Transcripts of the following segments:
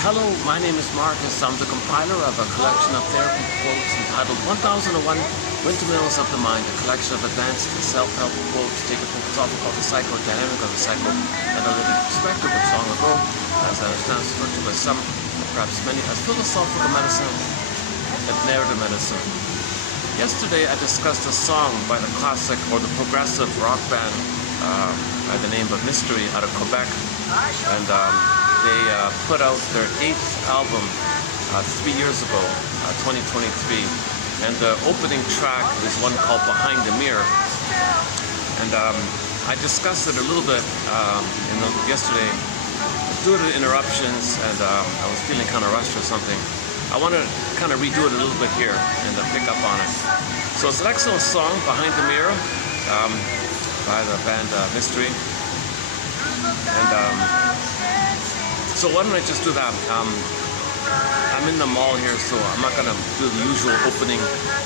Hello, my name is Marcus. I'm the compiler of a collection of therapy quotes entitled 1001 Windmills of the Mind, a collection of advanced self-help quotes taken from philosophical, the psychodynamic, or the psychoanalytic perspective, which long ago, as I understand, is referred to by some, perhaps many, as philosophical medicine and narrative medicine. Yesterday, I discussed a song by the classic or the progressive rock band by the name of Mystery out of Quebec, and they put out their 8th album 3 years ago, 2023, and the opening track is one called Behind the Mirror. And I discussed it a little bit yesterday due to interruptions, and I was feeling kind of rushed or something. I want to kind of redo it a little bit here and pick up on it. So it's an excellent song, Behind the Mirror, by the band Mystery. And so why don't I just do that? I'm in the mall here, so I'm not going to do the usual opening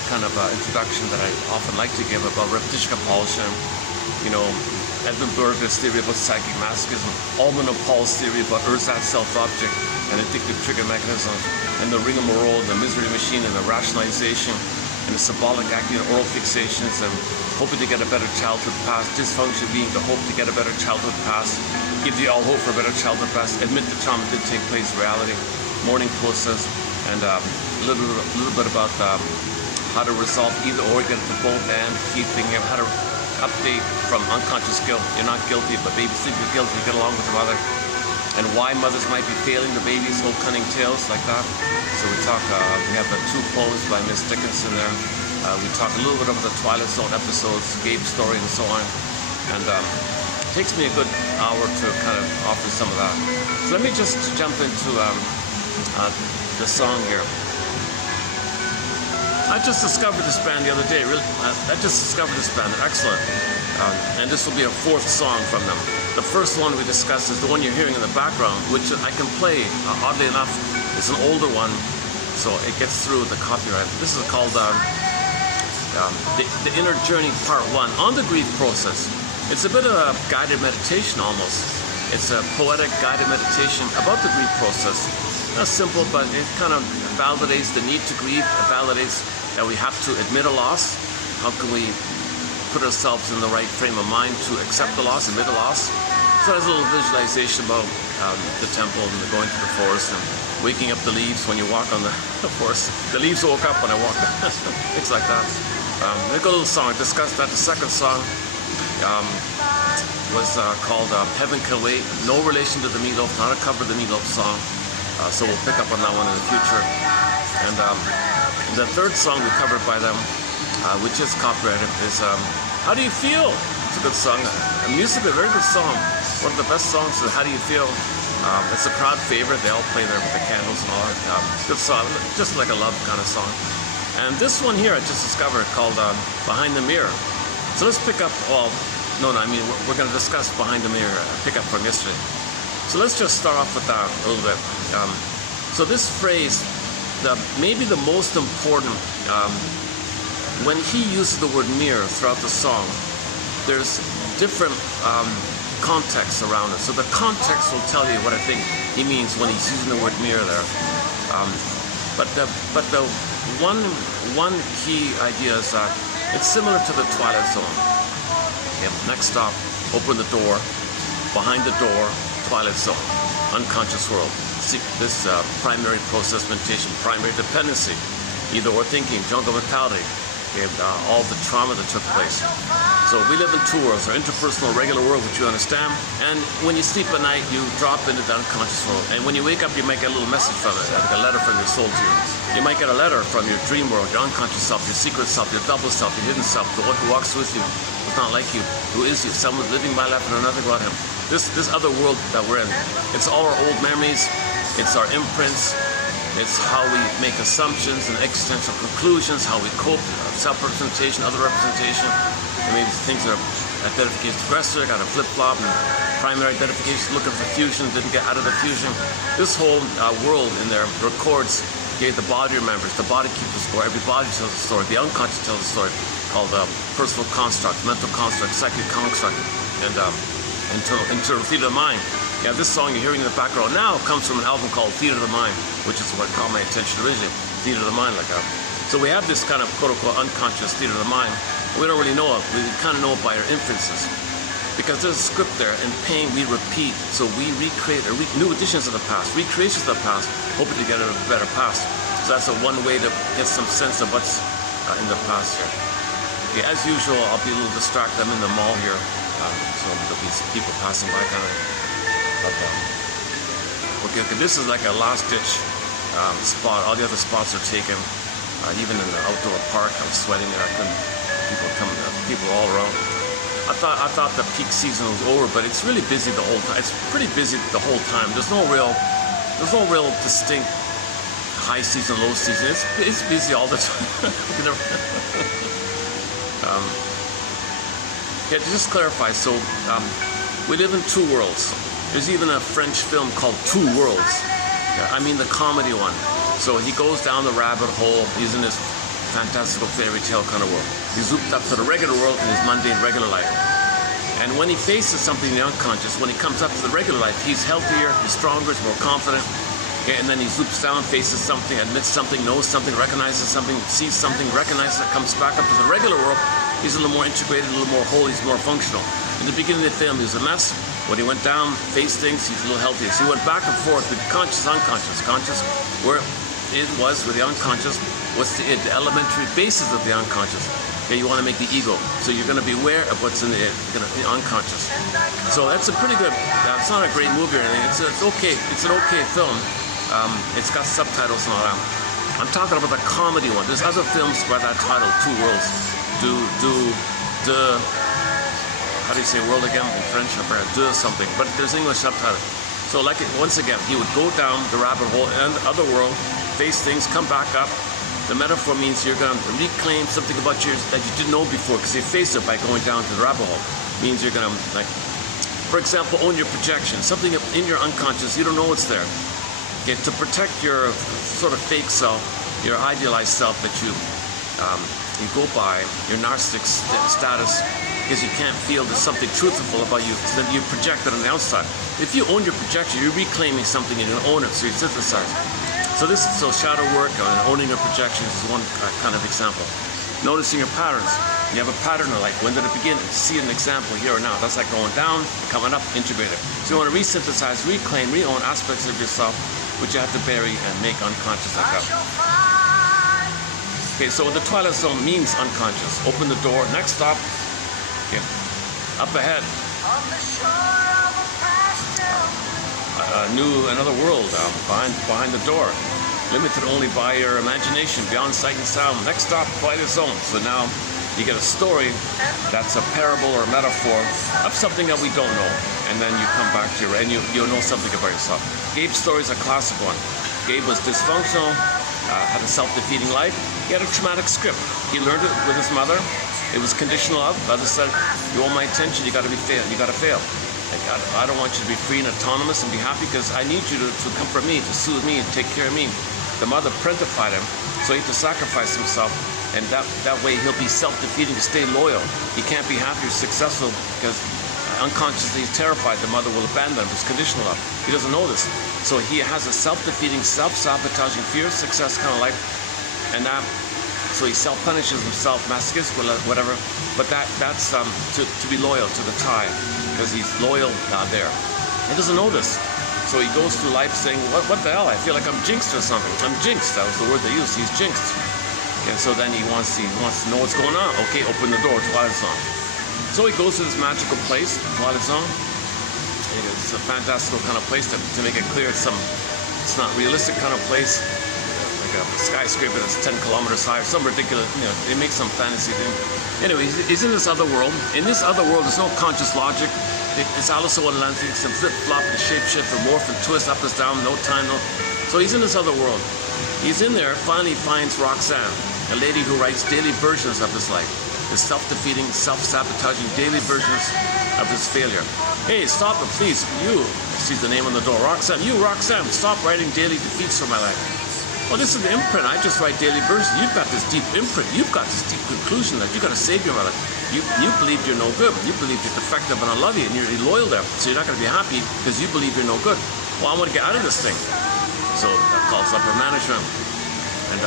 kind of introduction that I often like to give about repetition compulsion, you know, Edmund Burger's theory about psychic masochism, Alman of Paul's theory about ersatz self-object and addictive trigger mechanisms, and the rigmarole, the misery machine, and the rationalization, and the symbolic acting and oral fixations, and hoping to get a better childhood past, dysfunction being the hope to get a better childhood past, give you all hope for a better childhood past, admit the trauma did take place in reality, mourning process, and a little bit about how to resolve either or, get to both, and key thing, how to update from unconscious guilt. You're not guilty, but babies think you're guilty, you get along with the mother, and why mothers might be failing the babies, whole cunning tales like that. So we talk, we have the 2 poems by Miss Dickinson there. We talk a little bit about the Twilight Zone episodes, Gabe's story, and so on. And it takes me a good hour to kind of offer some of that. So let me just jump into the song here. I just discovered this band the other day. Really, I just discovered this band. They're excellent. And this will be a 4th song from them. The first one we discussed is the one you're hearing in the background, which I can play, oddly enough. It's an older one, so it gets through the copyright. This is called the Inner Journey Part 1 on the grief process. It's a bit of a guided meditation almost. It's a poetic guided meditation about the grief process. Not simple, but it kind of validates the need to grieve. It validates that we have to admit a loss. How can we put ourselves in the right frame of mind to accept the loss, admit a loss? So there's a little visualization about the temple and going to the forest and waking up the leaves when you walk on the forest. The leaves woke up when I walked, things like that. There's a little song, I discussed that. The second song was called Heaven Can Wait. No relation to the Meatloaf, not a cover of the Meatloaf song. So we'll pick up on that one in the future. And the third song we covered by them, which is copyrighted, is How Do You Feel? It's a good song. Musically, a very good song. One of the best songs is How Do You Feel? It's a crowd favorite. They all play there with the candles and all that. Good song, just like a love kind of song. And this one here I just discovered called Behind the Mirror. So let's pick up, we're going to discuss Behind the Mirror, pick up from yesterday. So let's just start off with that a little bit. So this phrase, maybe the most important, when he uses the word mirror throughout the song, there's different context around it. So the context will tell you what I think he means when he's using the word mirror there. But the one key idea is that it's similar to the Twilight Zone. Okay, next stop, open the door. Behind the door, Twilight Zone, unconscious world. See this primary process meditation, primary dependency, either or thinking, jungle mentality. And all the trauma that took place. So we live in 2 worlds, our interpersonal regular world, which you understand, and when you sleep at night, you drop into the unconscious world, and when you wake up, you might get a little message from it, like a letter from your soul to you. You might get a letter from your dream world, your unconscious self, your secret self, your double self, your hidden self, the one who walks with you, who's not like you, who is you, someone living by life and nothing about him. This other world that we're in, it's all our old memories, it's our imprints, it's how we make assumptions and existential conclusions, how we cope, self-representation, other representation, and maybe things that are identification aggressor, got a flip-flop, and primary identification, looking for fusion, didn't get out of the fusion. This whole world in there records, the body remembers, the body keeps the score, every body tells a story, the unconscious tells a story, called personal construct, mental construct, psychic construct, and internal theater of the mind. Yeah, this song you're hearing in the background now comes from an album called Theater of the Mind, which is what caught my attention originally. Theater of the Mind, like that. So we have this kind of quote-unquote unconscious theater of the mind. And we don't really know it. We kind of know it by our inferences. Because there's a script there, and pain we repeat. So we recreate new editions of the past, recreations of the past, hoping to get a better past. So that's one way to get some sense of what's in the past here. Okay, as usual, I'll be a little distracted. I'm in the mall here. So there'll be people passing by kind of. Okay, this is like a last-ditch spot. All the other spots are taken. Even in the outdoor park, I'm sweating there. I couldn't. People all around. I thought the peak season was over, but it's really busy the whole time. It's pretty busy the whole time. There's no real distinct high season, low season. It's busy all the time. Yeah, to just clarify. So we live in two worlds. There's even a French film called Two Worlds. I mean the comedy one. So he goes down the rabbit hole. He's in this fantastical fairy tale kind of world. He's zooped up to the regular world in his mundane regular life. And when he faces something in the unconscious, when he comes up to the regular life, he's healthier, he's stronger, he's more confident. Okay, and then he zoops down, faces something, admits something, knows something, recognizes something, sees something, recognizes it, comes back up to the regular world. He's a little more integrated, a little more whole, he's more functional. In the beginning of the film, he was a mess. When he went down, faced things, he's a little healthier. So he went back and forth with conscious, unconscious, conscious, where it was with the unconscious. What's the id, the elementary basis of the unconscious. Okay, you want to make the ego. So you're going to be aware of what's in the id, you're going to be unconscious. So that's a pretty good, it's not a great movie or anything. It's okay, it's an okay film. It's got subtitles and all that. I'm talking about the comedy one. There's other films by that title, Two Worlds. How do you say world again in French? I forgot, do something, but there's English subtitles. So like, once again, he would go down the rabbit hole and the other world, face things, come back up. The metaphor means you're going to reclaim something about yours that you didn't know before, because you face it by going down to the rabbit hole. Means you're going to, like, for example, own your projection. Something in your unconscious, you don't know it's there. Okay, to protect your sort of fake self, your idealized self that you go by, your narcissistic status, because you can't feel there's something truthful about you, so then you project it on the outside. If you own your projection, you're reclaiming something and you own it, so you synthesize. So shadow work and owning your projections is one kind of example. Noticing your patterns. You have a pattern of like, when did it begin? See an example here or now. That's like going down, coming up, integrated. So you want to resynthesize, reclaim, re-own aspects of yourself, which you have to bury and make unconscious like that. Okay, so the Twilight Zone means unconscious. Open the door. Next stop. Okay. Up ahead. Another world behind the door. Limited only by your imagination, beyond sight and sound. Next stop, Twilight Zone. So now you get a story that's a parable or a metaphor of something that we don't know. And then you come back to and you'll know something about yourself. Gabe's story is a classic one. Gabe was dysfunctional, had a self-defeating life. He had a traumatic script. He learned it with his mother. It was conditional love. Mother said, you want my attention, you gotta fail. Like, I don't want you to be free and autonomous and be happy, because I need you to comfort me, to soothe me, and take care of me. The mother parentified him, so he had to sacrifice himself, and that way he'll be self-defeating to stay loyal. He can't be happy or successful because unconsciously he's terrified the mother will abandon him. It's conditional love. He doesn't know this. So he has a self-defeating, self-sabotaging, fear of success kind of life, and so he self-punishes himself, masochistic, whatever, but that's to be loyal to the tie, because he's loyal there. He doesn't know this. So he goes through life saying, what the hell, I feel like I'm jinxed or something. I'm jinxed, that was the word they used, he's jinxed. And so then he wants to know what's going on. Okay, open the door, Twilight Zone. So he goes to this magical place, Twilight Zone. It's a fantastical kind of place to make it clear it's not realistic kind of place. A skyscraper that's 10 kilometers high, some ridiculous, they make some fantasy thing. Anyway, he's in this other world. In this other world, there's no conscious logic. It's Alice in Wonderland, some flip-flop and shape-shift and morph and twist up and down, no time, no. So he's in this other world. He's in there, finally finds Roxanne, a lady who writes daily versions of his life. The self-defeating, self-sabotaging daily versions of his failure. Hey, stop it, please. You, sees the name on the door. Roxanne, stop writing daily defeats for my life. Well, this is an imprint. I just write daily verses. You've got this deep imprint. You've got this deep conclusion that you've got to save your life. You believe you're no good. You believe you're defective and I love you and you're loyal there. So you're not going to be happy because you believe you're no good. Well, I want to get out of this thing. So that calls up a management. And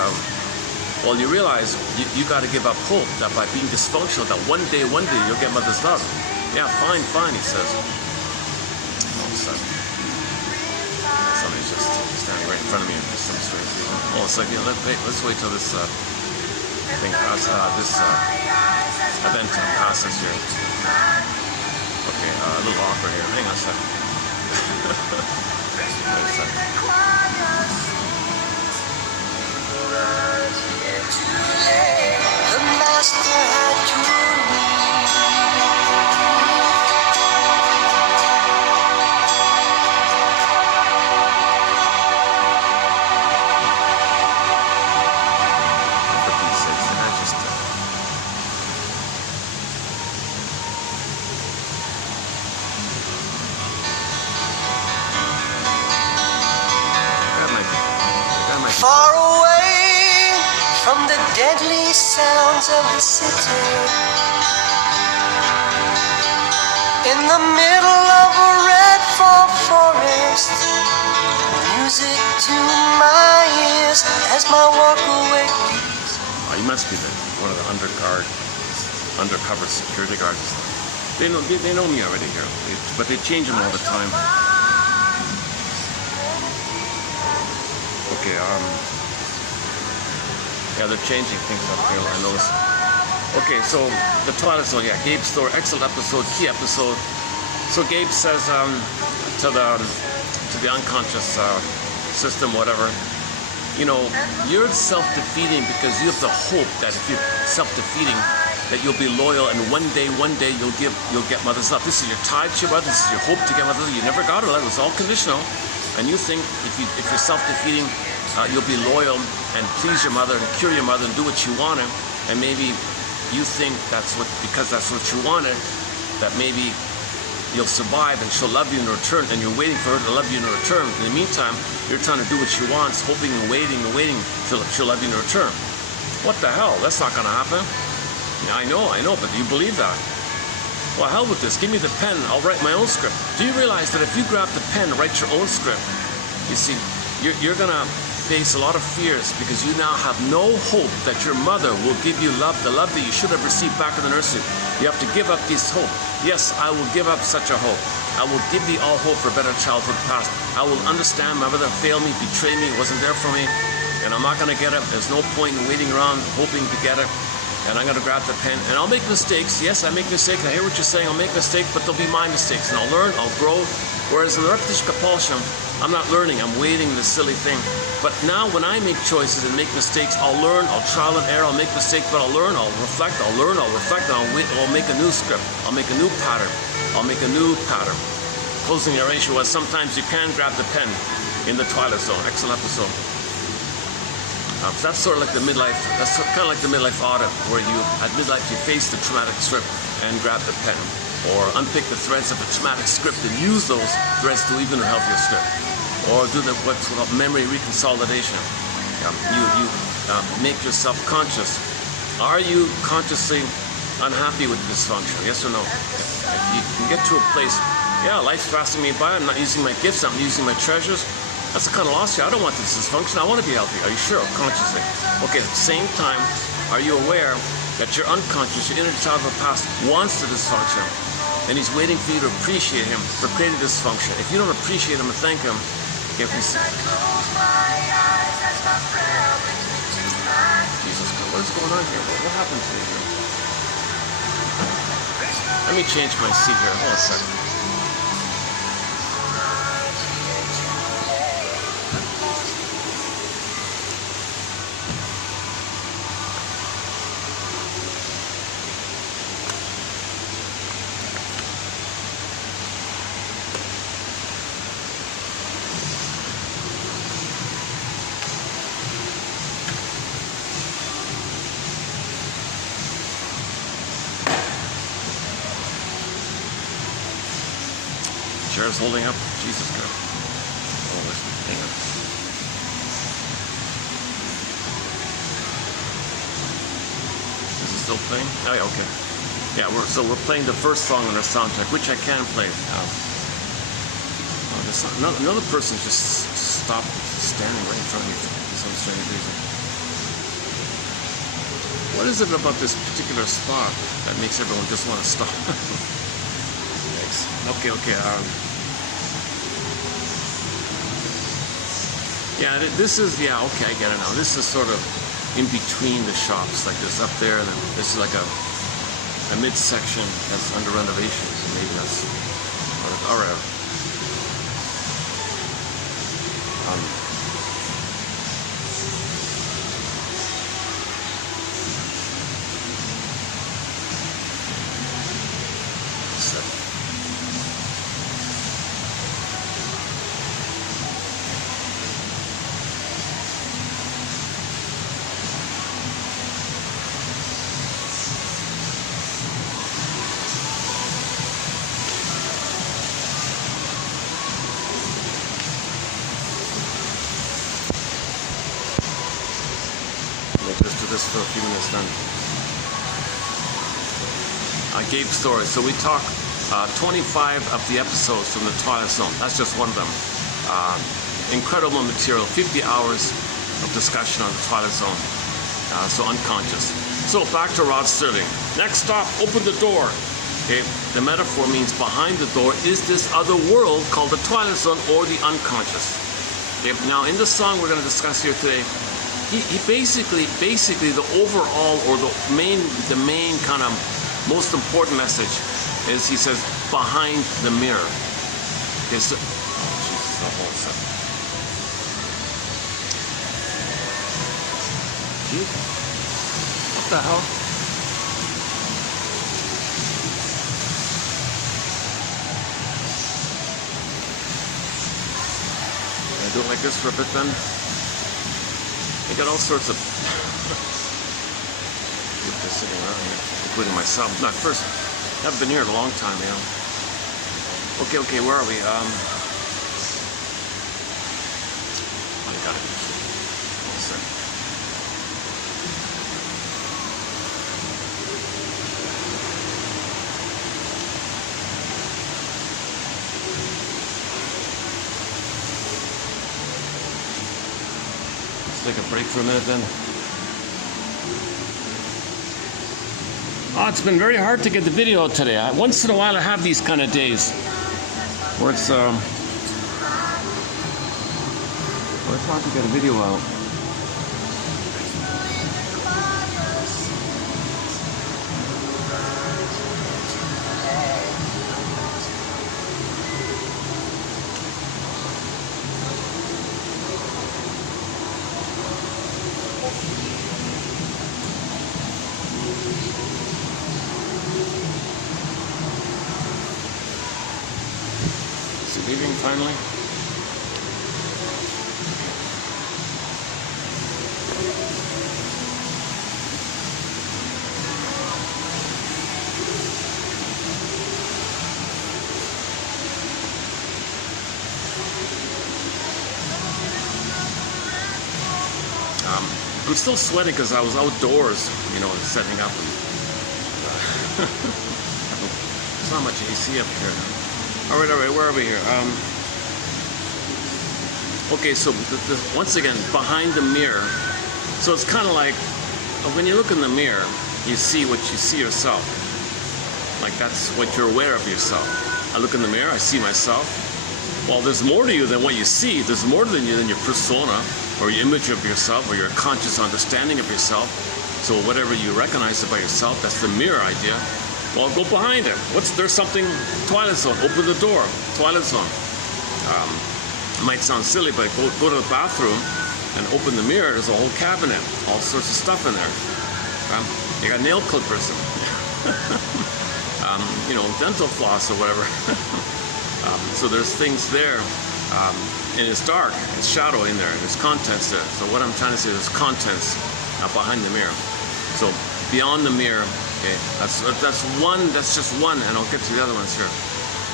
well, you realize you got to give up hope that by being dysfunctional, that one day you'll get mother's love. Yeah, fine, he says. All of a sudden, somebody's just standing right in front of me and some strange reason. All of a sudden, let's wait till this thing passes, this event passes here. Okay, a little awkward here. Hang on a second. Wait a second. The master had to far away from the deadly sounds of the city, in the middle of a red fall forest, music to my ears as my walk away. Oh, he must be one of the undercover security guards. They know me already here, but they change them all the time. Okay, yeah, they're changing things up here, I noticed. Okay, so the Twilight Zone, yeah, Gabe's story, excellent episode, key episode. So Gabe says to the unconscious system, whatever, you know, you're self-defeating because you have the hope that if you're self-defeating, that you'll be loyal and one day you'll get mother's love. This is your tie to your mother, this is your hope to get mother's love. You never got her love, it was all conditional. And you think if you're self-defeating, you'll be loyal and please your mother and cure your mother and do what you want her. And maybe you think because that's what you wanted, that maybe you'll survive and she'll love you in return, and you're waiting for her to love you in return. In the meantime, you're trying to do what she wants, hoping and waiting till she'll love you in return. What the hell? That's not going to happen. Yeah, I know, but do you believe that? Well, hell with this. Give me the pen. I'll write my own script. Do you realize that if you grab the pen and write your own script, you see, you're going to face a lot of fears because you now have no hope that your mother will give you love, the love that you should have received back in the nursery. You have to give up this hope. Yes, I will give up such a hope. I will give thee all hope for a better childhood past. I will understand my mother failed me, betrayed me, wasn't there for me, and I'm not going to get it. There's no point in waiting around hoping to get it. And I'm going to grab the pen, and I'll make mistakes. Yes, I make mistakes. I hear what you're saying. I'll make mistakes, but they'll be my mistakes. And I'll learn, I'll grow. Whereas in the repetition compulsion, I'm not learning. I'm waiting this silly thing. But now when I make choices and make mistakes, I'll learn, I'll trial and error, I'll make mistakes, but I'll learn, I'll reflect, I'll learn, I'll reflect, and I'll make a new script. I'll make a new pattern. I'll make a new pattern. Closing narration was sometimes you can grab the pen in the Twilight Zone. Excellent episode. So that's sort of like the midlife, that's kind of like the midlife audit, where you, at midlife, you face the traumatic script and grab the pen, or unpick the threads of a traumatic script and use those threads to even a healthier script, or do what's called memory reconsolidation. You make yourself conscious. Are you consciously unhappy with dysfunction? Yes or no? If you can get to a place, yeah, life's passing me by, I'm not using my gifts, I'm using my treasures. That's the kind of loss here. I don't want this dysfunction. I want to be healthy. Are you sure? Consciously. Okay, at the same time, are you aware that your unconscious, your inner child of the past wants the dysfunction, and he's waiting for you to appreciate him for creating dysfunction? If you don't appreciate him and thank him, you can see. Jesus Christ, what is going on here? What happened to me here? Let me change my seat here. Hold on a second. Chair's holding up. Jesus Christ. Oh, hang on. Is it still playing? Oh, yeah, okay. Yeah, we're playing the first song on our soundtrack, which I can play. Another person just stopped standing right in front of me for some strange reason. What is it about this particular spot that makes everyone just want to stop? Thanks. Okay. Yeah, this is, yeah, okay, I get it now. This is sort of in between the shops, like this up there, and then this is like a midsection that's under renovation. Maybe that's, all right. Just do this for a few minutes then. Gabe's story. So we talk 25 of the episodes from the Twilight Zone. That's just one of them. Incredible material. 50 hours of discussion on the Twilight Zone. So unconscious. So back to Rod Serling. Next stop, open the door. Okay, the metaphor means behind the door is this other world called the Twilight Zone or the unconscious. Okay, now in the song we're going to discuss here today, he basically the overall or the main kind of most important message is he says behind the mirror. Okay, so Jesus, the whole set. What the hell? Can I do it like this for a bit then? I got all sorts of people sitting around here, including myself. No, first, I haven't been here in a long time, you know. Okay, where are we? I got it. One second. Take a break for a minute then. Oh, it's been very hard to get the video out today. Once in a while I have these kind of days where it's hard to get a video out. Leaving finally. I'm still sweating because I was outdoors, you know, setting up. There's not much AC up here. All right, where are we here? Okay, so once again, behind the mirror. So it's kind of like, when you look in the mirror, you see what you see yourself. Like that's what you're aware of yourself. I look in the mirror, I see myself. Well, there's more to you than what you see. There's more than you than your persona, or your image of yourself, or your conscious understanding of yourself. So whatever you recognize about yourself, that's the mirror idea. Well, go behind it. There's something, Twilight Zone, open the door, Twilight Zone. It might sound silly, but go to the bathroom and open the mirror, there's a whole cabinet, all sorts of stuff in there. You got nail clippers, you know, dental floss or whatever. So there's things there, and it's dark, it's shadow in there, there's contents there. So what I'm trying to say is contents behind the mirror. So beyond the mirror, okay, that's just one, and I'll get to the other ones here.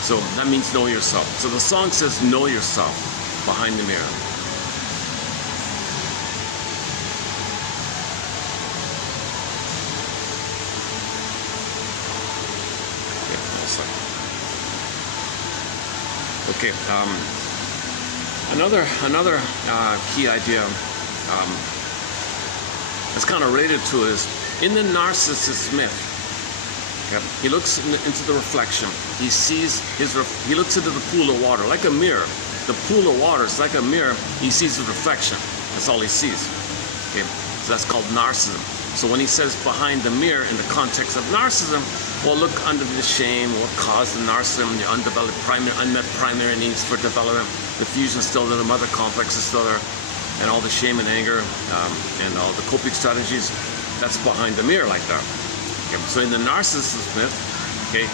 So that means know yourself. So the song says know yourself behind the mirror. Okay. Another key idea that's kind of related to is in the narcissist myth. Okay, he looks into the reflection. He sees he looks into the pool of water like a mirror. The pool of water is like a mirror. He sees the reflection. That's all he sees. Okay, so that's called narcissism. So when he says behind the mirror in the context of narcissism, well, look under the shame, what caused the narcissism, the unmet primary needs for development, the fusion still there, the mother complex is still there, and all the shame and anger and all the coping strategies, that's behind the mirror like that. Okay, so in the narcissist myth, okay,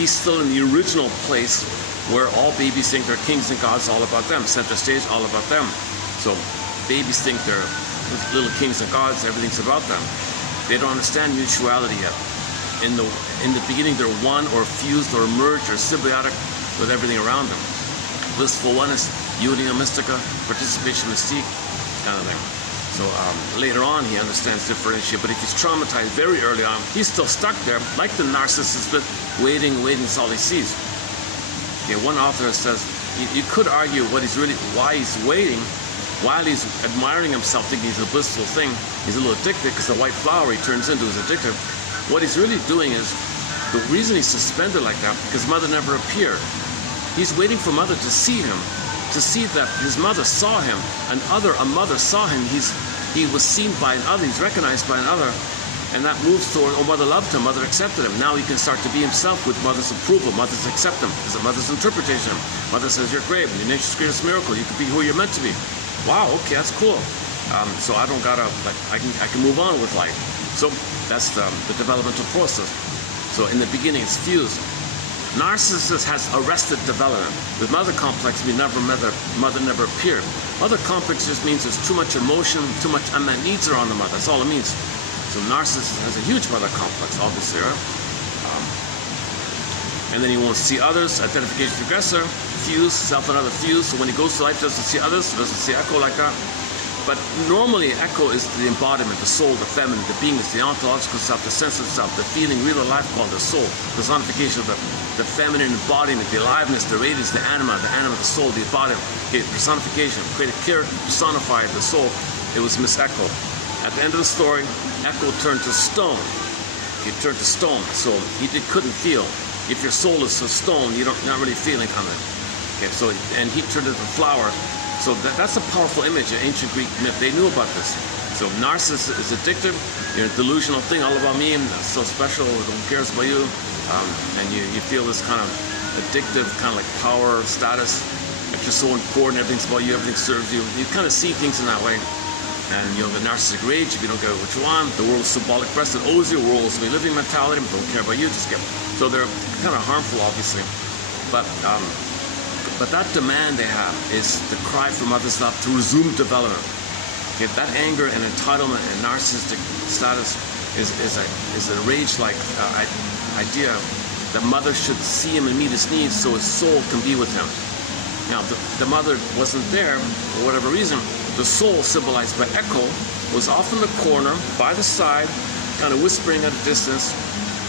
he's still in the original place where all babies think they're kings and gods, all about them, center stage, all about them. So babies think they're little kings and gods, everything's about them. They don't understand mutuality yet. In the beginning, they're one or fused or merged or symbiotic with everything around them. Blissful oneness, union mystica, participation mystique, kind of thing. So later on, he understands differentiate, but if he's traumatized very early on, he's still stuck there, like the narcissist, waiting, is all he sees. Okay, one author says, you could argue why he's waiting, while he's admiring himself, thinking he's a blissful thing, he's a little addicted because the white flower he turns into is addictive. What he's really doing is, the reason he's suspended like that, because mother never appeared. He's waiting for mother to see him, to see that his mother saw him, a mother saw him, he was seen by another, he's recognized by another, and that moves toward, mother loved him, mother accepted him. Now he can start to be himself with mother's approval, mother's acceptance, mother's interpretation. Mother says, you're great, you're nature's greatest miracle, you can be who you're meant to be. Wow, okay, that's cool. So I don't gotta, I can move on with life. So that's the developmental process. So in the beginning, it's fused. Narcissist has arrested development. With mother complex, mother never appeared. Mother complex just means there's too much emotion, too much unmet needs are on the mother. That's all it means. So narcissist has a huge mother complex, obviously, right? And then he won't see others, identification regressor, fuse, self and other fuse. So when he goes to life, doesn't see others, doesn't see echo like that. But normally, echo is the embodiment, the soul, the feminine, the beingness, the ontological self, the sense of self, the feeling, real life called the soul, the personification of the feminine embodiment, the aliveness, the radiance, the anima, the soul, the embodiment, okay, personification, create a character, personified the soul. It was Miss Echo. At the end of the story, Echo turned to stone. He turned to stone, so he couldn't feel. If your soul is a stone, you're not really feeling kind of. Okay, so and he turned into a flower. So that's a powerful image, an ancient Greek myth. They knew about this. So narcissist is addictive. You're a delusional thing, all about me. I'm so special. Who cares about you? And you feel this kind of addictive, kind of like power, status. Like you're so important. Everything's about you. Everything serves you. You kind of see things in that way. And the narcissistic rage, if you don't get what you want, the world is symbolic breast, it owes you, the world is me living mentality, don't care about you, just get. So they're kind of harmful, obviously. But that demand they have is the cry for mother's love to resume development. Okay, that anger and entitlement and narcissistic status is a rage-like idea that mother should see him and meet his needs so his soul can be with him. Now, the mother wasn't there for whatever reason. The soul, symbolized by Echo, was off in the corner, by the side, kind of whispering at a distance,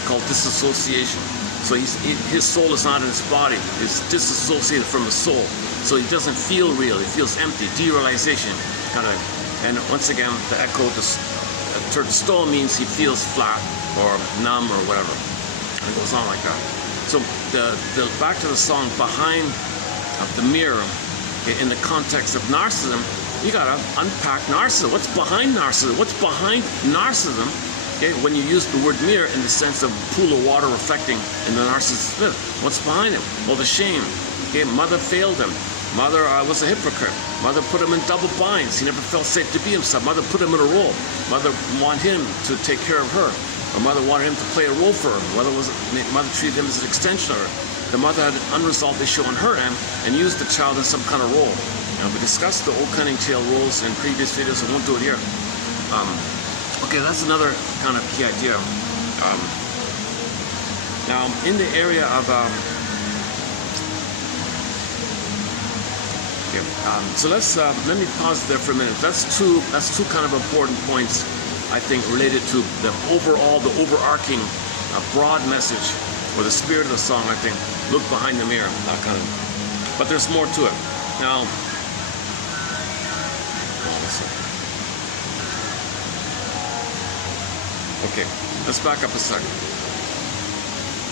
called disassociation. So his soul is not in his body. It's disassociated from his soul. So he doesn't feel real. He feels empty, derealization, kind of. And once again, the Echo turned to stone means he feels flat or numb or whatever. And it goes on like that. So back to the song, Behind the Mirror, okay, in the context of narcissism, you gotta unpack narcissism. What's behind narcissism? What's behind narcissism? Okay, when you use the word mirror in the sense of pool of water reflecting in the narcissist myth, what's behind him? Well, the shame. Okay, mother failed him. Mother was a hypocrite. Mother put him in double binds. He never felt safe to be himself. Mother put him in a role. Mother wanted him to take care of her. Or mother wanted him to play a role for her. Mother treated him as an extension of her. The mother had an unresolved issue on her end and used the child in some kind of role. We discussed the old cunning tale roles in previous videos. I won't do it here. Okay, that's another kind of key idea. Now, in the area of so let me pause there for a minute. That's two kind of important points, I think, related to the overarching broad message or the spirit of the song. I think, look behind the mirror, that kind of. But there's more to it. Now, okay, let's back up a second.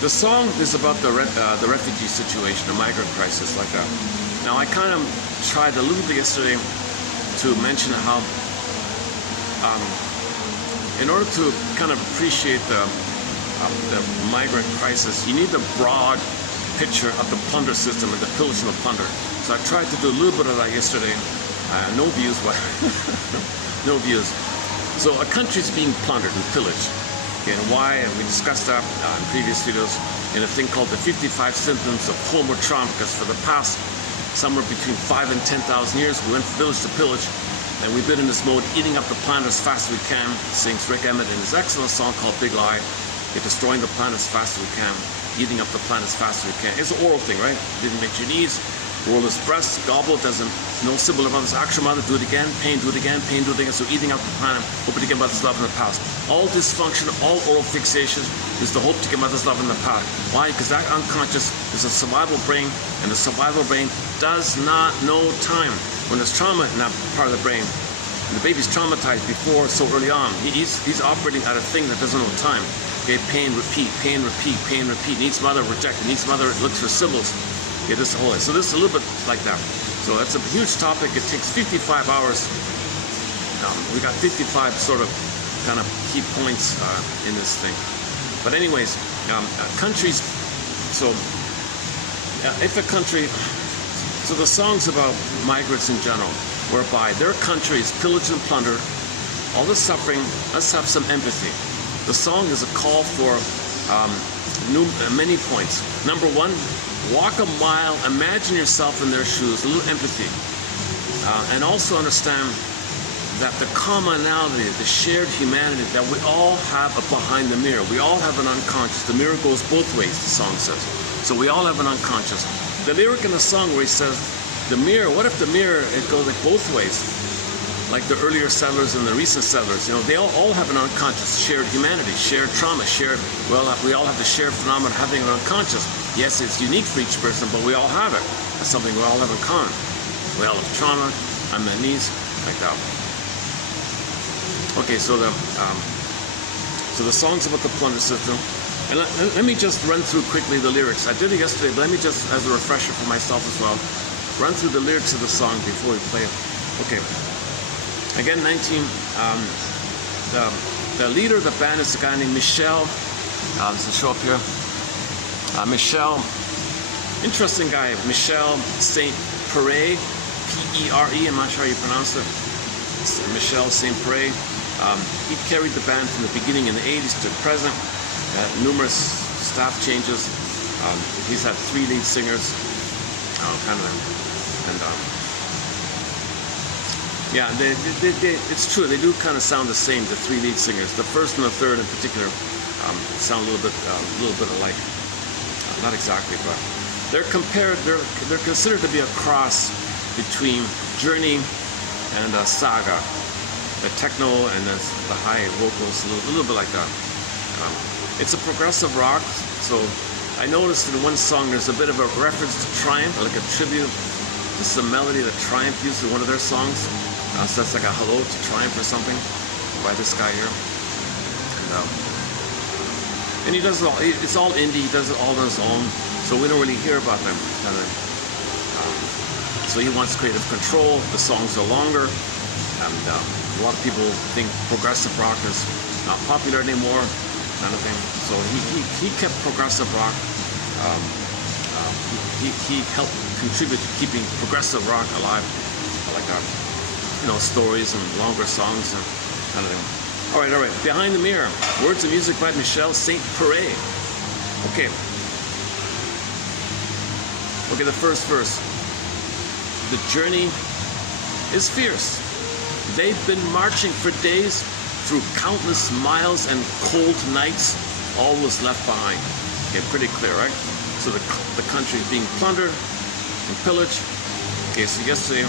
The song is about the refugee situation, the migrant crisis, like that. Now, I kind of tried a little bit yesterday to mention how, in order to kind of appreciate the migrant crisis, you need the broad picture of the plunder system and the pillage and the plunder. So I tried to do a little bit of that yesterday. No views, but no views. So a country's being plundered and pillaged. Okay, and why? And we discussed that in previous videos in a thing called the 55 symptoms of homeward trauma, because for the past somewhere between 5,000 and 10,000 years, we went from village to pillage, and we've been in this mode, eating up the planet as fast as we can. Sings Rick Emmett in his excellent song called Big Lie. You're destroying the planet as fast as we can, eating up the planet as fast as we can. It's an oral thing, right? Didn't make your knees. Roll his breast, gobble, doesn't, no symbol of mother's actual mother, do it again, pain, do it again, pain, do it again. So eating up the planet, hoping to get mother's love in the past. All dysfunction, all oral fixation is the hope to get mother's love in the past. Why? Because that unconscious is a survival brain, and the survival brain does not know time. When there's trauma in that part of the brain, and the baby's traumatized before so early on, he's operating at a thing that doesn't know time. Okay, pain, repeat, pain, repeat, pain, repeat. Needs mother, rejected. Needs mother, looks for symbols. Okay, this whole, so this is a little bit like that. So that's a huge topic. It takes 55 hours. We got 55 sort of kind of key points in this thing. But anyways, countries, so if a country, so the song's about migrants in general, whereby their country is pillaged and plundered, all the suffering, let's have some empathy. The song is a call for many points. Number one, walk a mile, imagine yourself in their shoes, a little empathy. And also understand that the commonality, the shared humanity that we all have behind the mirror. We all have an unconscious. The mirror goes both ways, the song says. So we all have an unconscious. The lyric in the song where he says, the mirror, what if the mirror, it goes like both ways? Like the earlier settlers and the recent settlers, you know, they all have an unconscious, shared humanity, shared trauma, shared, well, we all have the shared phenomenon of having an unconscious. Yes, it's unique for each person, but we all have it. That's something we all have in common. We all have trauma, unmet needs, like that. Okay, so the song's about the plunder system. And let me just run through quickly the lyrics. I did it yesterday, but let me just, as a refresher for myself as well, run through the lyrics of the song before we play it. Okay. Again, the leader of the band is a guy named Michel. Does it show up here? Michel, interesting guy, Michel St-Père, P-E-R-E, I'm not sure how you pronounce it. Michel St-Père. He carried the band from the beginning in the 80s to present. Numerous staff changes. He's had 3 lead singers. Yeah, it's true. They do kind of sound the same. The 3 lead singers, the first and the third in particular, sound a little bit alike. Not exactly, but they're compared. They're considered to be a cross between Journey and Saga. The techno and the high vocals, a little bit like that. It's a progressive rock. So I noticed in one song there's a bit of a reference to Triumph, like a tribute to some melody that Triumph used in one of their songs. So that's like a hello to Triumph or something by this guy here. And he does it all. It's all indie. He does it all on his own. So we don't really hear about them. So he wants creative control. The songs are longer. And a lot of people think progressive rock is not popular anymore, kind of thing. So he kept progressive rock. He helped contribute to keeping progressive rock alive. Like that. You know, stories and longer songs and kind of thing. All right. Behind the Mirror. Words and music by Michel St-Père. Okay. Okay, the first verse. The journey is fierce. They've been marching for days through countless miles and cold nights. All was left behind. Okay, pretty clear, right? So the country is being plundered and pillaged. Okay, so yesterday.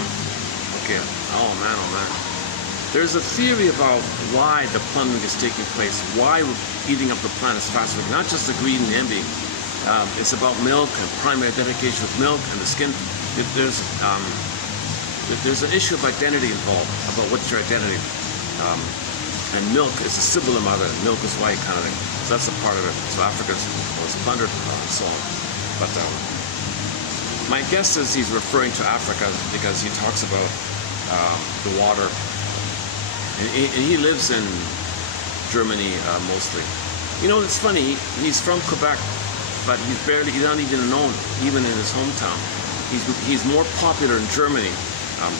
Okay. Oh man. There's a theory about why the plundering is taking place, why we're eating up the planet as fast as we can. Not just the greed and the envy, It's about milk and primary identification with milk and the skin. There's an issue of identity involved, about what's your identity. And milk is a symbolism of it. Milk is white kind of thing. So that's a part of it. So Africa was plundered and so on. But my guess is he's referring to Africa because he talks about the water. And he lives in Germany mostly. You know, it's funny, he's from Quebec, but he's not even known, even in his hometown. He's more popular in Germany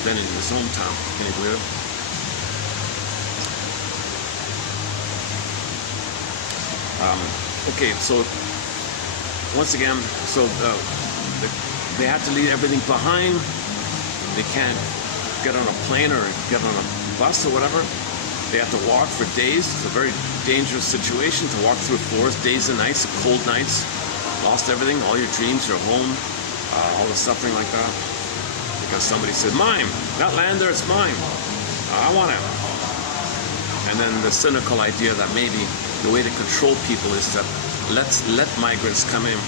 than in his hometown. Can you believe it? Okay, so once again, so they have to leave everything behind. They can't get on a plane or get on a bus or whatever. They have to walk for days. It's a very dangerous situation to walk through a forest, days and nights, cold nights. Lost everything, all your dreams, your home, all the suffering like that. Because somebody said, mine, that land there, it's mine. I want it. And then the cynical idea that maybe the way to control people is that let migrants come in.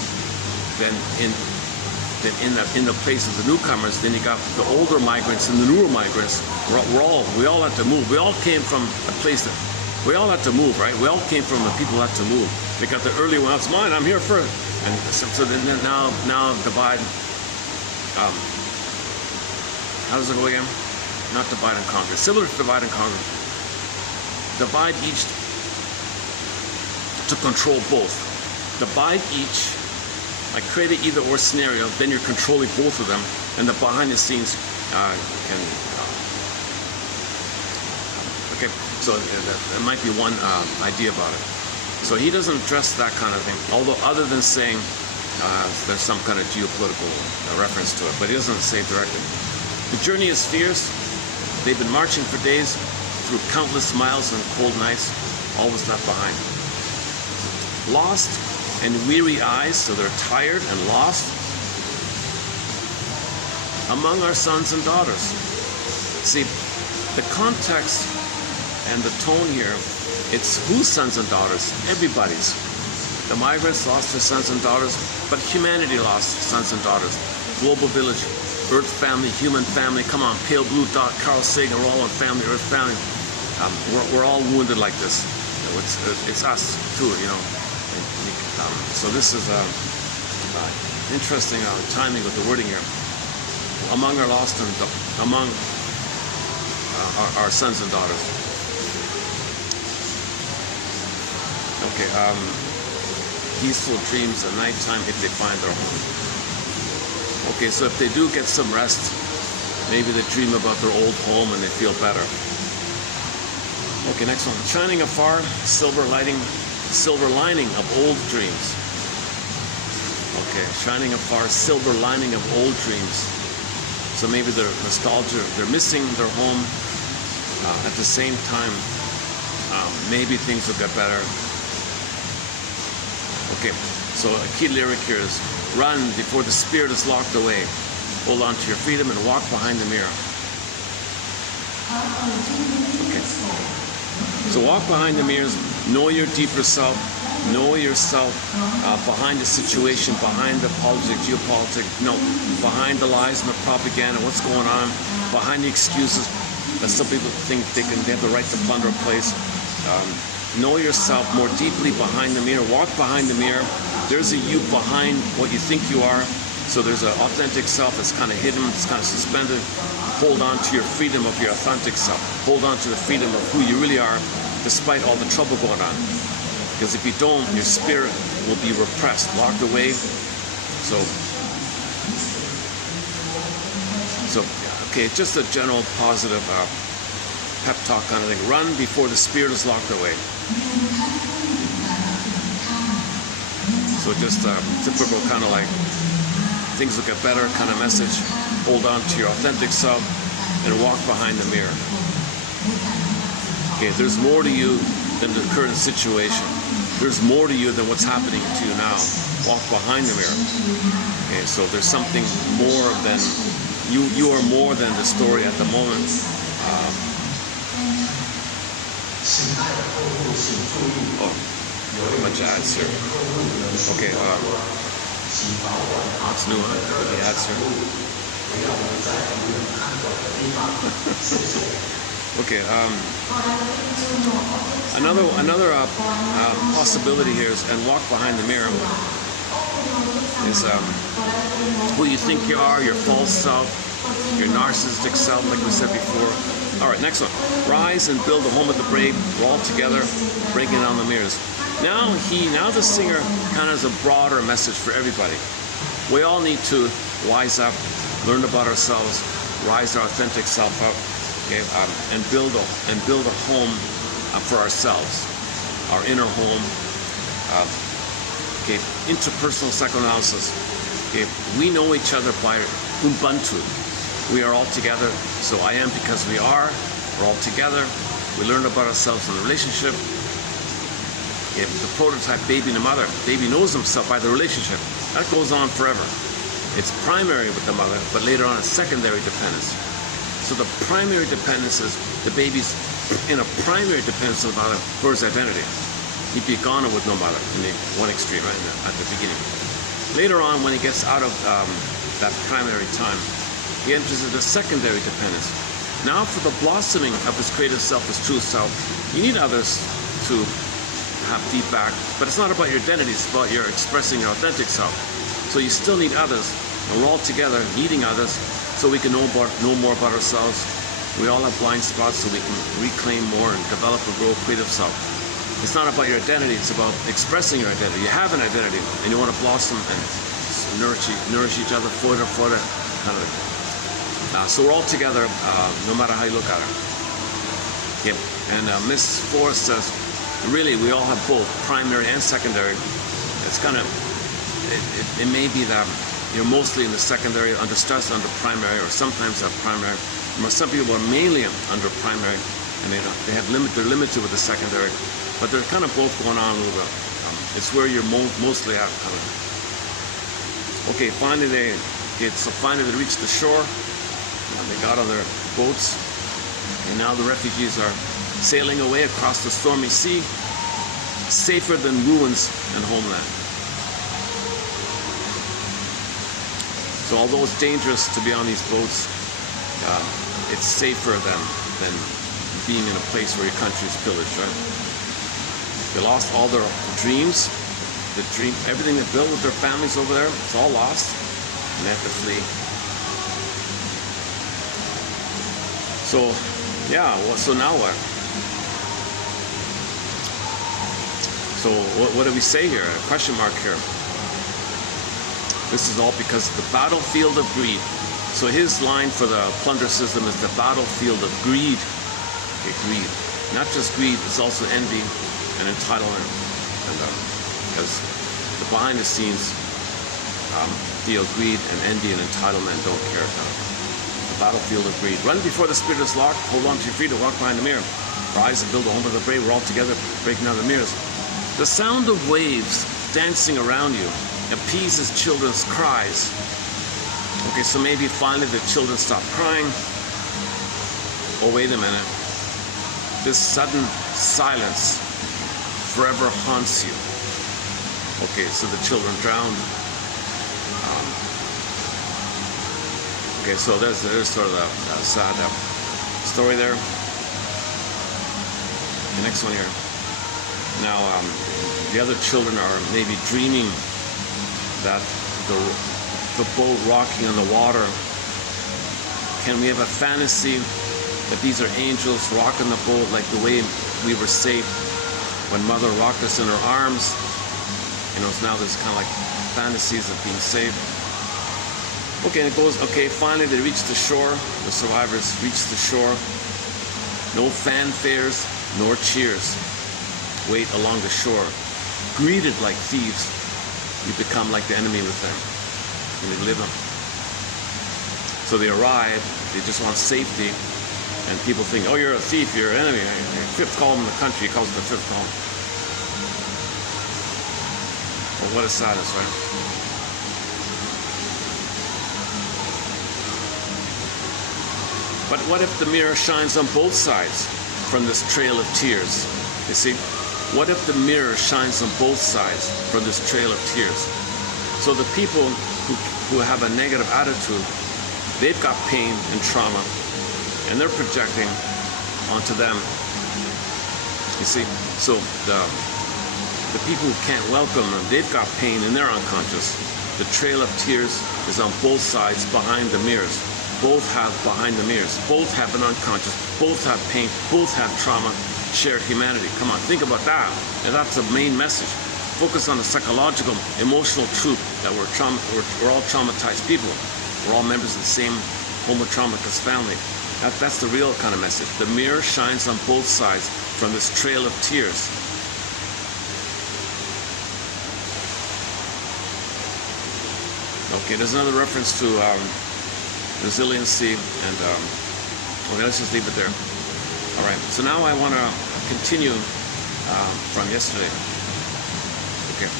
Then in the place of the newcomers, then you got the older migrants and the newer migrants. We all have to move. We all came from a place that we all have to move, right? We all came from the people that have to move. They got the early one, it's mine, I'm here first. And so then now divide. How does it go again? Not divide and conquer. Similar to divide and conquer. Divide each to control both. Divide each, like create an either or scenario, then you're controlling both of them, and the behind the scenes can. Okay, so that might be one idea about it. So he doesn't address that kind of thing, although other than saying there's some kind of geopolitical reference to it, but he doesn't say directly. The journey is fierce. They've been marching for days through countless miles and cold nights, always left behind. Lost and weary eyes, so they're tired and lost, among our sons and daughters. See, the context and the tone here, it's whose sons and daughters? Everybody's. The migrants lost their sons and daughters, but humanity lost sons and daughters. Global village, Earth family, human family, come on, pale blue dot, Carl Sagan, we're all one family, Earth family. We're all wounded like this. You know, it's us too, you know. So this is interesting timing with the wording here. Among our lost and among our sons and daughters. Okay, peaceful dreams at nighttime if they find their home. Okay, so if they do get some rest, maybe they dream about their old home and they feel better. Okay, next one. Shining afar, silver lining of old dreams. Okay, shining afar, silver lining of old dreams. So maybe they're nostalgia, they're missing their home. At the same time, maybe things will get better. Okay, so a key lyric here is, run before the spirit is locked away. Hold on to your freedom and walk behind the mirror. Okay. So walk behind the mirrors, know your deeper self, know yourself behind the situation, behind the politics, geopolitics, behind the lies and the propaganda, what's going on, behind the excuses that some people think they have the right to plunder a place. Know yourself more deeply behind the mirror. Walk behind the mirror. There's a you behind what you think you are. So there's an authentic self that's kind of hidden, it's kind of suspended. Hold on to your freedom of your authentic self. Hold on to the freedom of who you really are, despite all the trouble going on. Because if you don't, your spirit will be repressed, locked away. So okay, just a general positive pep talk kind of thing. Run before the spirit is locked away. So just typical kind of like things will get better kind of message. Hold on to your authentic self and walk behind the mirror. Okay, there's more to you than the current situation. There's more to you than what's happening to you now. Walk behind the mirror. Okay, so there's something more than you are more than the story at the moment. Oh, a bunch of ads here. Okay, That's new, huh? Put the ads here. Okay, another possibility here is, and walk behind the mirror, is who you think you are, your false self, your narcissistic self, like we said before. All right, next one. Rise and build a home of the brave. We're all together, breaking down the mirrors. Now the singer kind of has a broader message for everybody. We all need to wise up, learn about ourselves, rise our authentic self up, okay, and build a home for ourselves, our inner home. Okay, interpersonal psychoanalysis. Okay, we know each other by Ubuntu. We are all together, so I am because we are. We're all together. We learn about ourselves in the relationship. Okay, the prototype baby and the mother. Baby knows himself by the relationship. That goes on forever. It's primary with the mother, but later on it's secondary dependence. So the primary dependence is the baby's in a primary dependence on the mother for his identity. He'd be gone with no mother in the one extreme, right, at the beginning. Later on, when he gets out of that primary time, he enters into secondary dependence. Now for the blossoming of his creative self, his true self, you need others to have feedback, but it's not about your identity, it's about your expressing your authentic self. So you still need others, and we're all together needing others so we can know more about ourselves. We all have blind spots, so we can reclaim more and develop and grow a creative self. It's not about your identity, it's about expressing your identity. You have an identity, and you want to blossom and nourish each other further, kind of. So we're all together, no matter how you look at it. Yep. And Miss Forrest says, really, we all have both primary and secondary. It's kind of, it may be that you're mostly in the secondary, under stress, under primary, or sometimes have primary. Some people are mainly under primary, and they're limited with the secondary, but they're kind of both going on a little bit. It's where you're mostly at, kind of. Okay, finally they reached the shore. They got on their boats, and now the refugees are sailing away across the stormy sea, safer than ruins and homeland. So although it's dangerous to be on these boats, it's safer than being in a place where your country is pillaged, right? They lost all their dreams, everything they built with their families over there, it's all lost, and they have to flee. So, yeah, well, so now what? So what do we say here? A question mark here. This is all because of the battlefield of greed. So his line for the plunder system is the battlefield of greed. Okay, greed. Not just greed, it's also envy and entitlement. And because the behind the scenes feel greed and envy and entitlement don't care about it. Battlefield of greed. Run before the spirit is locked. Hold on to your feet and walk behind the mirror. Rise and build a home of the brave. We're all together, breaking down the mirrors. The sound of waves dancing around you appeases children's cries. Okay, so maybe finally the children stop crying. Oh, wait a minute. This sudden silence forever haunts you. Okay, so the children drowned. Okay, so there's sort of a sad story there. The next one here. Now, the other children are maybe dreaming that the boat rocking on the water. Can we have a fantasy that these are angels rocking the boat like the way we were safe when Mother rocked us in her arms? You know, so now there's kind of like fantasies of being safe. Okay, and it goes, okay, finally they reach the shore. The survivors reach the shore. No fanfares, nor cheers. Wait along the shore. Greeted like thieves. You become like the enemy with them. And they live them. So they arrive, they just want safety. And people think, oh, you're a thief, you're an enemy. Fifth column in the country, he calls it the fifth column. Well, what a sadness, right? But what if the mirror shines on both sides from this trail of tears? You see, what if the mirror shines on both sides from this trail of tears? So the people who have a negative attitude, they've got pain and trauma, and they're projecting onto them. You see, so the people who can't welcome them, they've got pain and they're unconscious. The trail of tears is on both sides behind the mirrors. Both have behind the mirrors. Both have an unconscious. Both have pain. Both have trauma. Shared humanity. Come on, think about that. And that's the main message. Focus on the psychological, emotional truth that we're all traumatized people. We're all members of the same homotraumatic family. That's the real kind of message. The mirror shines on both sides from this trail of tears. Okay, there's another reference to resiliency, and okay, let's just leave it there. All right, so now I want to continue from yesterday. Okay,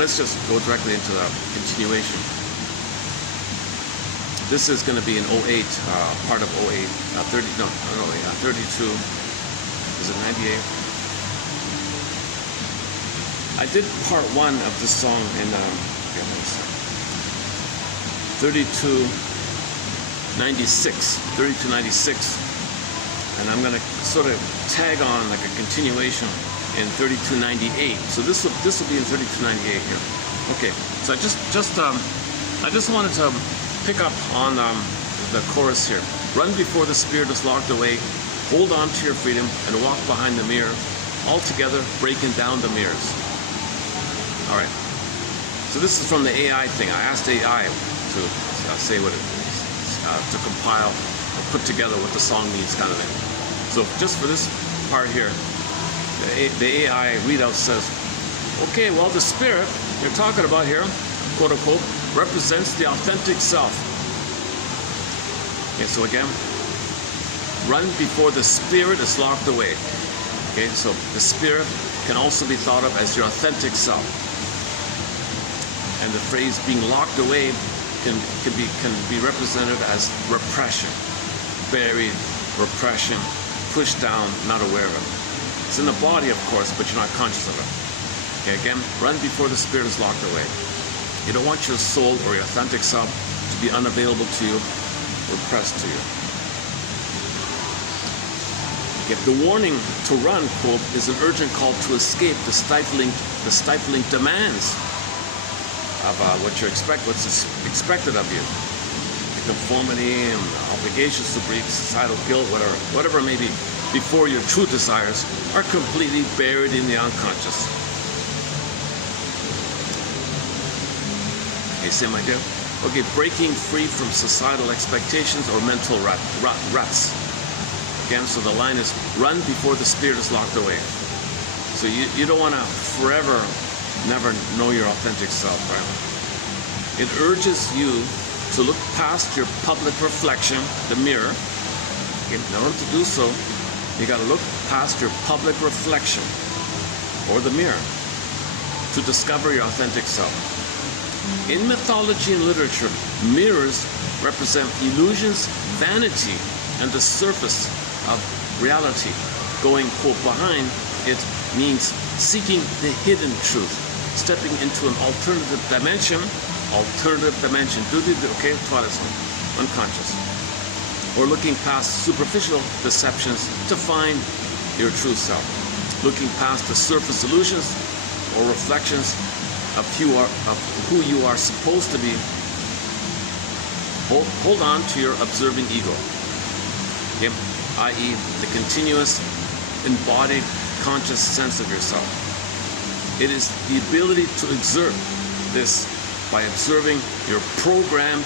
let's just go directly into the continuation. This is going to be in 08, part of 08, 32. Is it 98? I did part 1 of this song in 3296, and I'm going to sort of tag on like a continuation in 3298. So this will be in 3298 here. Okay, so I just wanted to pick up on the chorus here. Run before the spirit is locked away. Hold on to your freedom and walk behind the mirror. All together, breaking down the mirrors. All right. So this is from the AI thing. I asked AI to say what it is, to compile or put together what the song means, kind of thing. So just for this part here, the AI readout says, okay, well, the spirit you're talking about here, quote unquote, represents the authentic self. Okay, so again, run before the spirit is locked away. Okay, so the spirit can also be thought of as your authentic self. And the phrase being locked away can be represented as repression, buried, repression, pushed down, not aware of it. It's in the body, of course, but you're not conscious of it. Okay, again, run before the spirit is locked away. You don't want your soul or your authentic self to be unavailable to you, repressed to you. Okay, the warning to run, quote, is an urgent call to escape the stifling demands of what's expected of you. The conformity and obligations to breed, societal guilt, whatever it may be, before your true desires are completely buried in the unconscious. Okay, same idea? Okay, breaking free from societal expectations or mental ruts. Again, so the line is, run before the spirit is locked away. So you don't want to forever never know your authentic self, right? It urges you to look past your public reflection, the mirror. In order to do so, you got to look past your public reflection, or the mirror, to discover your authentic self. In mythology and literature, mirrors represent illusions, vanity, and the surface of reality. Going, quote, behind it means seeking the hidden truth, stepping into an alternative dimension, okay, unconscious, or looking past superficial deceptions to find your true self, looking past the surface illusions or reflections of who you are supposed to be. Hold on to your observing ego, okay? i.e. the continuous, embodied, conscious sense of yourself. It is the ability to exert this by observing your programmed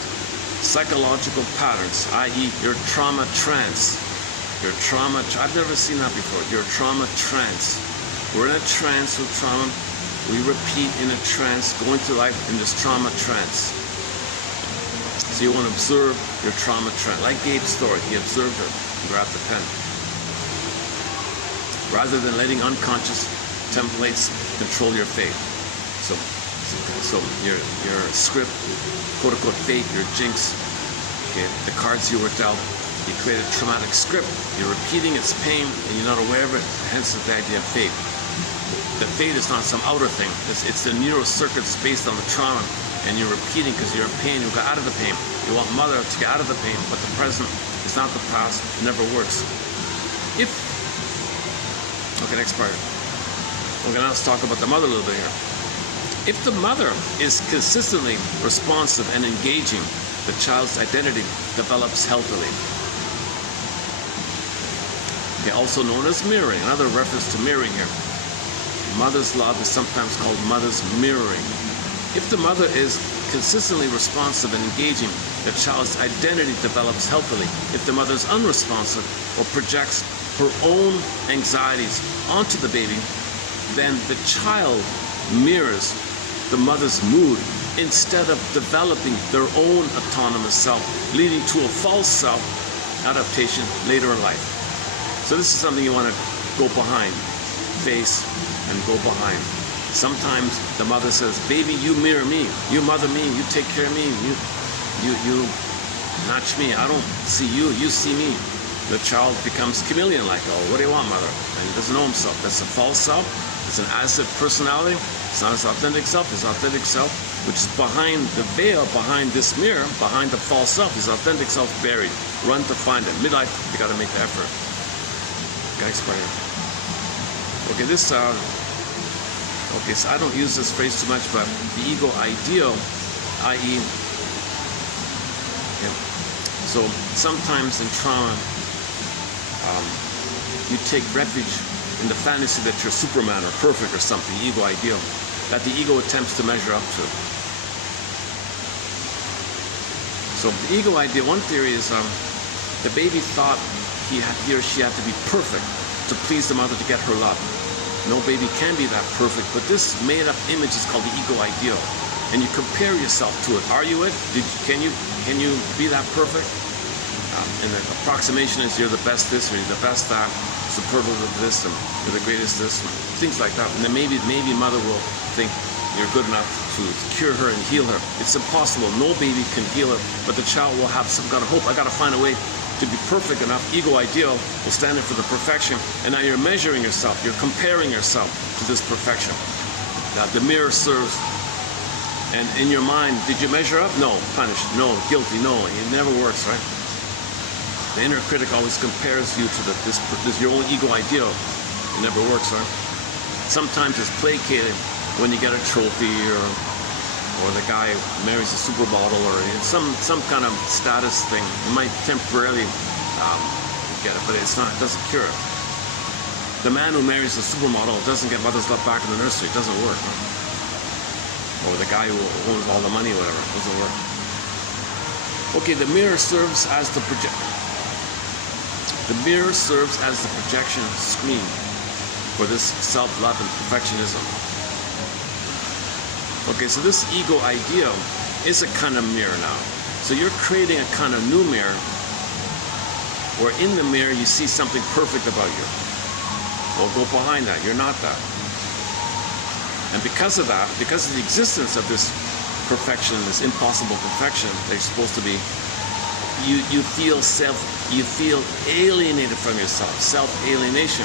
psychological patterns, i.e. your trauma trance. I've never seen that before, your trauma trance. We're in a trance with trauma. We repeat in a trance, going through life in this trauma trance. So you want to observe your trauma trance. Like Gabe's story, he observed her and grabbed the pen. Rather than letting unconscious templates control your fate. So your script, quote unquote fate, your jinx, okay, the cards you were dealt, you create a traumatic script, you're repeating its pain and you're not aware of it, hence the idea of fate. The fate is not some outer thing. It's the neural circuits based on the trauma, and you're repeating because you're in pain. You got out of the pain. You want mother to get out of the pain, but the present is not the past. It never works. Okay, next part. We're going to talk about the mother a little bit here. If the mother is consistently responsive and engaging, the child's identity develops healthily. Okay, also known as mirroring. Another reference to mirroring here. Mother's love is sometimes called mother's mirroring. If the mother is consistently responsive and engaging, the child's identity develops healthily. If the mother is unresponsive or projects her own anxieties onto the baby, then the child mirrors the mother's mood instead of developing their own autonomous self, leading to a false self adaptation later in life. So this is something you want to go behind, face, and go behind. Sometimes the mother says, baby, you mirror me, you mother me, you take care of me, you match me, I don't see you, you see me. The child becomes chameleon-like. Oh, what do you want, mother? And he doesn't know himself. That's a false self. It's an asset personality. It's not his authentic self. His authentic self, which is behind the veil, behind this mirror, behind the false self. His authentic self buried. Run to find it. Midlife, you got to make the effort. Okay, explain it. Okay, this. Okay, so I don't use this phrase too much, but the ego ideal, i.e., yeah. So sometimes in trauma, you take refuge in the fantasy that you're Superman or perfect or something, the ego ideal, that the ego attempts to measure up to. So the ego ideal, one theory is the baby thought he or she had to be perfect to please the mother to get her love. No baby can be that perfect, but this made-up image is called the ego ideal, and you compare yourself to it. Are you it? Can you be that perfect? And the approximation is you're the best this, or you're the best that, superlative this, and you're the greatest this, and things like that. And then maybe mother will think you're good enough to cure her and heal her. It's impossible. No baby can heal her, but the child will have some kind of hope. I got to find a way to be perfect enough. Ego ideal will stand in for the perfection, and now you're measuring yourself. You're comparing yourself to this perfection. Now the mirror serves. And in your mind, did you measure up? No. Punished. No. Guilty. No. It never works, right? The inner critic always compares you to this your own ego ideal. It never works, right? Sometimes it's placated when you get a trophy, or the guy marries a supermodel, or some kind of status thing. You might temporarily get it, but it's not. It doesn't cure it. The man who marries a supermodel doesn't get mother's love back in the nursery. It doesn't work. Right? Or the guy who owns all the money, whatever. It doesn't work. Okay, the mirror serves as the projection. The mirror serves as the projection screen for this self-love and perfectionism. Okay, so this ego ideal is a kind of mirror now. So you're creating a kind of new mirror where in the mirror you see something perfect about you. Well, go behind that. You're not that. And because of that, because of the existence of this perfection, this impossible perfection that you're supposed to be, you feel alienated from yourself, self-alienation,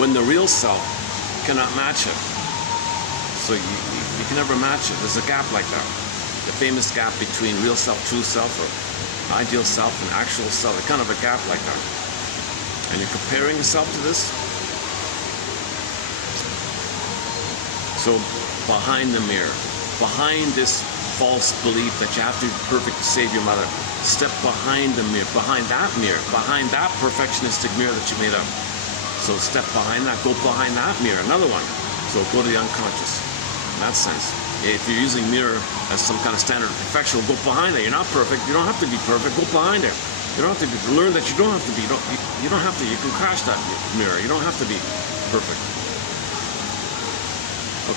when the real self cannot match it. So you can never match it. There's a gap like that. The famous gap between real self, true self, or ideal self and actual self. It's kind of a gap like that. And you're comparing yourself to this. So behind the mirror, behind this false belief that you have to be perfect to save your mother, step behind the mirror, behind that perfectionistic mirror that you made up. So step behind that, go behind that mirror, another one. So go to the unconscious, in that sense. If you're using mirror as some kind of standard of perfection, go behind it. You're not perfect, you don't have to be perfect, go behind it. You don't have to be, learn that you don't have to be, you don't have to, you can crash that mirror, you don't have to be perfect.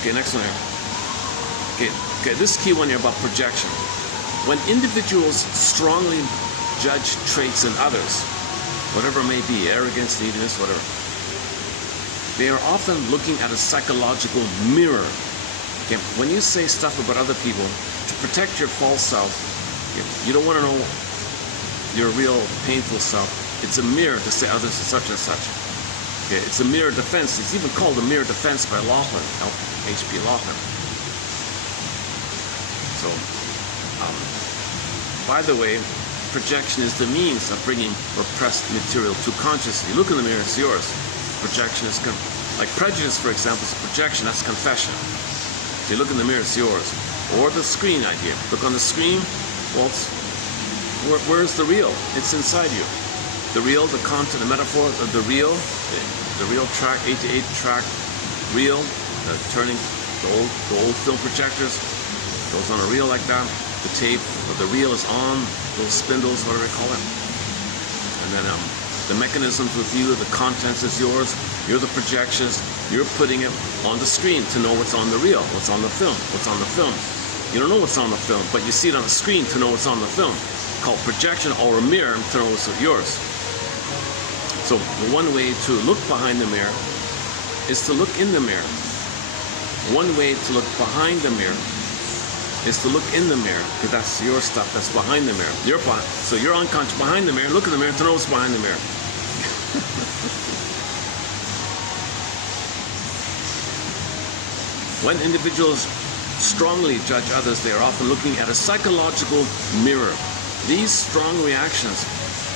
Okay, next one here. Okay, this key one here about projection. When individuals strongly judge traits in others, whatever it may be, arrogance, neediness, whatever, they are often looking at a psychological mirror. Okay, when you say stuff about other people, to protect your false self, you don't want to know your real painful self. It's a mirror to say others are such and such. Okay, it's a mirror defense. It's even called a mirror defense by Lacan, H.P. Lacan. So, by the way, projection is the means of bringing repressed material to consciousness. You look in the mirror, it's yours. Projection is, like prejudice, for example, is a projection, that's confession. So you look in the mirror, it's yours. Or the screen idea. Look on the screen, well, where's the real? It's inside you. The real, the content, the metaphor of the real track, 8-to-8 track reel, turning the old film projectors, goes on a reel like that. The tape of the reel is on, those spindles, whatever you call it. And then the mechanisms with you, the contents is yours, you're the projections, you're putting it on the screen to know what's on the reel, what's on the film, what's on the film. You don't know what's on the film, but you see it on the screen to know what's on the film. Called projection or a mirror to know what's yours. So one way to look behind the mirror is to look in the mirror. One way to look behind the mirror is to look in the mirror, because that's your stuff that's behind the mirror. So you're unconscious behind the mirror, look in the mirror to know what's behind the mirror. When individuals strongly judge others, they are often looking at a psychological mirror. These strong reactions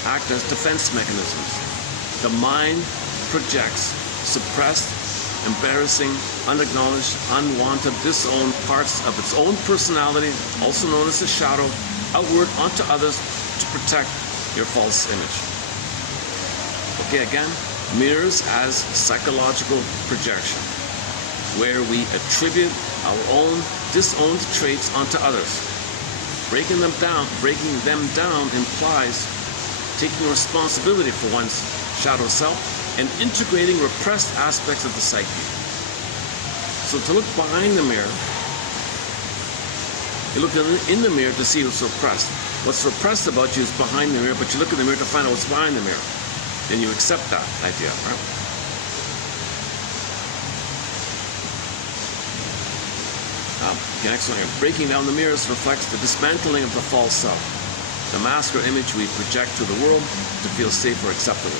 act as defense mechanisms. The mind projects suppressed, embarrassing, unacknowledged, unwanted, disowned parts of its own personality, also known as a shadow, outward onto others to protect your false image. Okay, again, mirrors as psychological projection, where we attribute our own disowned traits onto others. Breaking them down implies taking responsibility for one's shadow self and integrating repressed aspects of the psyche. So to look behind the mirror, you look in the mirror to see what's repressed. What's repressed about you is behind the mirror, but you look in the mirror to find out what's behind the mirror. Then you accept that idea, right? The next one here. Breaking down the mirrors reflects the dismantling of the false self, the mask or image we project to the world to feel safe or acceptable.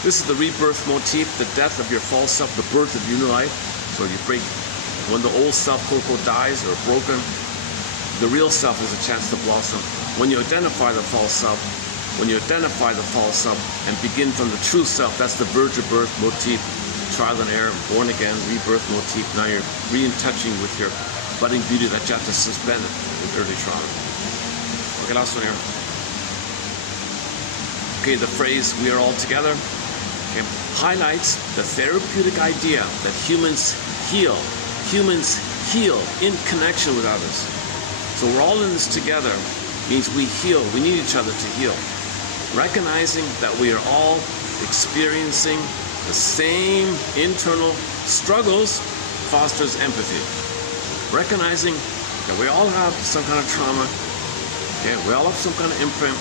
This is the rebirth motif, the death of your false self, the birth of your new life. So you break, when the old self, quote, dies or broken, the real self has a chance to blossom. When you identify the false self, and begin from the true self, that's the virgin birth motif, trial and error, born again, rebirth motif. Now you're re-in-touching with your budding beauty that you have to suspend in early trauma. Okay, last one here. Okay, the phrase, we are all together, okay, highlights the therapeutic idea that humans heal in connection with others. So we're all in this together means we heal, we need each other to heal. Recognizing that we are all experiencing the same internal struggles fosters empathy. Recognizing that we all have some kind of trauma, okay, we all have some kind of imprint.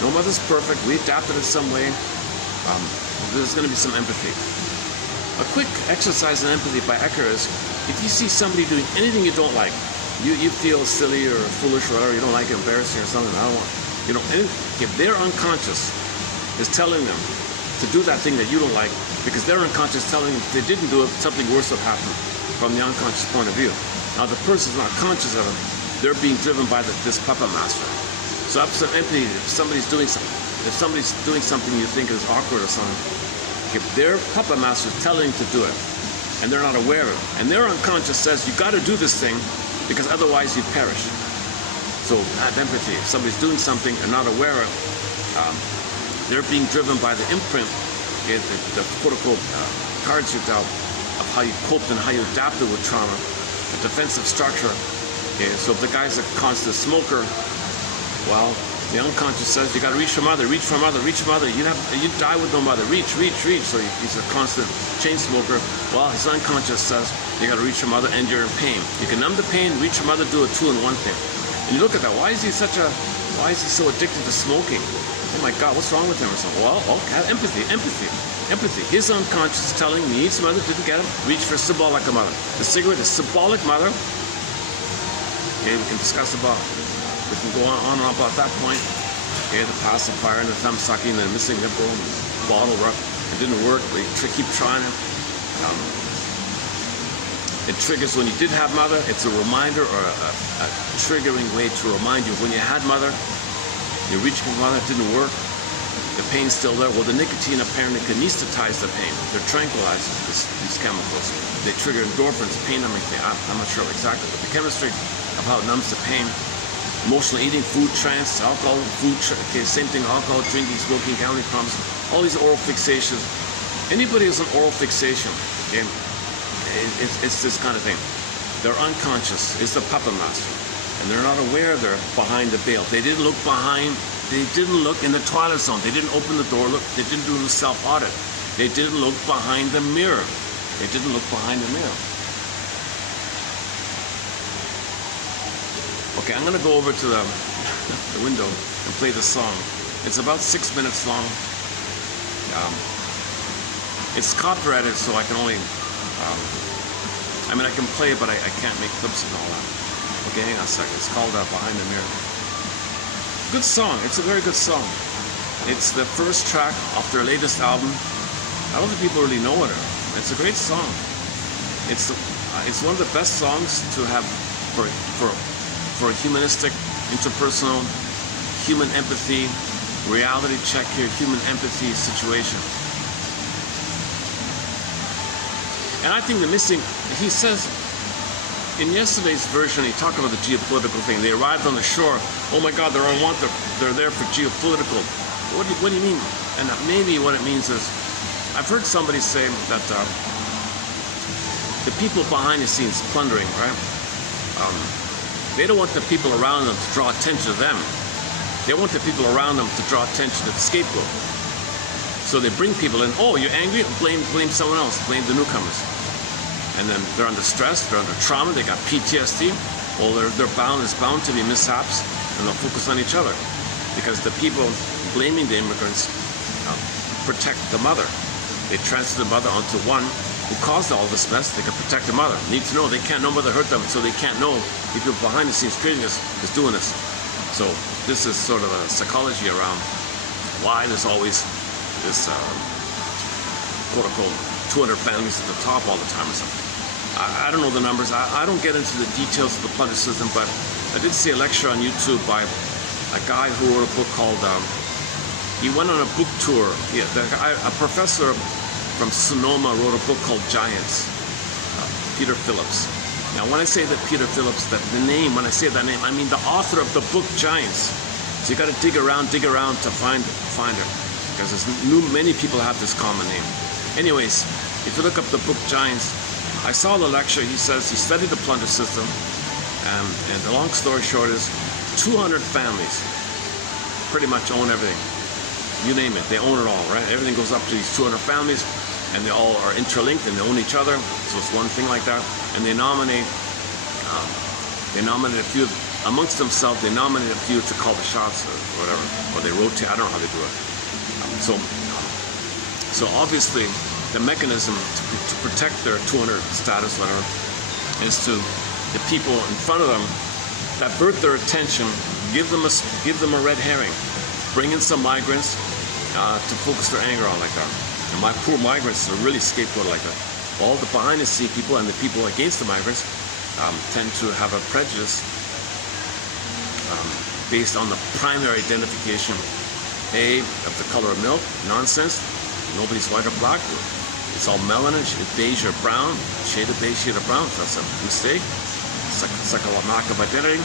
No mother's perfect, we adapted in some way. There's going to be some empathy. A quick exercise in empathy by Ecker is, if you see somebody doing anything you don't like, you feel silly or foolish or whatever, you don't like it, embarrassing or something, I don't want, you know, if their unconscious is telling them to do that thing that you don't like, because their unconscious telling them if they didn't do it, something worse would happen from the unconscious point of view. Now the person's not conscious of it, they're being driven by this puppet master. So have some empathy. If somebody's doing something you think is awkward or something, if their puppet master is telling them to do it, and they're not aware of it, and their unconscious says, you got to do this thing, because otherwise you perish. So have empathy. If somebody's doing something and not aware of it, they're being driven by the imprint, okay, the quote-unquote cards you dealt of how you coped and how you adapted with trauma, the defensive structure. Okay, so if the guy's a constant smoker, well, the unconscious says you got to reach for mother, reach for mother, reach for mother. You die with no mother. Reach. So he's a constant chain smoker. Well, his unconscious says you got to reach for mother, and you're in pain. You can numb the pain, reach for mother, do a two-in-one thing. And you look at that. Why is he so addicted to smoking? Oh my God, what's wrong with him or something? Well, okay, empathy. His unconscious is telling me, needs mother, didn't get him. Reach for symbolic mother. The cigarette is symbolic mother. Okay, we can discuss about We can go on and on about that point. Okay, the pacifier and the thumb sucking, the missing nipple, bottle rock. It didn't work. We keep trying it. It triggers when you did have mother. It's a reminder or a triggering way to remind you when you had mother. You reached for mother, it didn't work. The pain's still there. Well, the nicotine apparently anesthetize the pain. They're tranquilizers, these chemicals. They trigger endorphins, pain numbing thing. I'm not sure exactly, but the chemistry of how it numbs the pain. Emotional eating, food trance, alcohol, okay, same thing, alcohol, drinking, smoking, gambling, promise, all these oral fixations. Anybody who's an oral fixation, okay, it's this kind of thing. They're unconscious. It's the puppet master. And they're not aware they're behind the veil. They didn't look behind, they didn't look in the twilight zone. They didn't open the door, look, they didn't do the self-audit. They didn't look behind the mirror. They didn't look behind the mirror. Okay, I'm gonna go over to the window and play the song. It's about 6 minutes long. It's copyrighted, so I can only, I mean, I can play it, but I can't make clips and all that. Okay, hang on a second. It's called Behind the Mirror. Good song. It's a very good song. It's the first track off their latest album. I don't think people really know it. It's a great song. It's one of the best songs to have for a humanistic, interpersonal, human empathy, reality check here, human empathy situation. And I think the missing, he says, in yesterday's version, he talked about the geopolitical thing. They arrived on the shore. Oh my God, they're unwanted. They're there for geopolitical. What do you mean? And maybe what it means is, I've heard somebody say that the people behind the scenes plundering, right? They don't want the people around them to draw attention to them. They want the people around them to draw attention to the scapegoat. So they bring people in. Oh, you're angry? Blame someone else. Blame the newcomers. And then they're under stress, they're under trauma, they got PTSD. Well, they're bound to be mishaps, and they'll focus on each other. Because the people blaming the immigrants protect the mother. They transfer the mother onto one who caused all this mess. They can protect the mother. Need to know, they can't know whether hurt them, so they can't know the people behind the scenes creating this is doing this. So this is sort of a psychology around why there's always this quote-unquote 200 families at the top all the time or something. I don't know the numbers. I don't get into the details of the plunder system, but I did see a lecture on YouTube by a guy who wrote a book called, he went on a book tour. Yeah, a professor from Sonoma wrote a book called Giants, Peter Phillips. Now when I say that Peter Phillips, that the name, when I say that name, I mean the author of the book Giants. So you got to dig around to find it. Because many people have this common name. Anyways, if you look up the book Giants, I saw the lecture. He says he studied the plunder system, and the long story short is 200 families pretty much own everything. You name it, they own it all, right? Everything goes up to these 200 families, and they all are interlinked and they own each other. So it's one thing like that. And they nominate a few amongst themselves. They nominate a few to call the shots or whatever, or they rotate. I don't know how they do it. So obviously, the mechanism to protect their 200 status, whatever, is to the people in front of them that birth their attention, give them a red herring, bring in some migrants to focus their anger on like that. And my poor migrants are really scapegoated like that. All the behind the scene people and the people against the migrants tend to have a prejudice based on the primary identification, A, of the color of milk, nonsense. Nobody's white or black. It's all melanin, beige or brown, shade of beige, shade of brown. That's a mistake. It's like a lack of identity,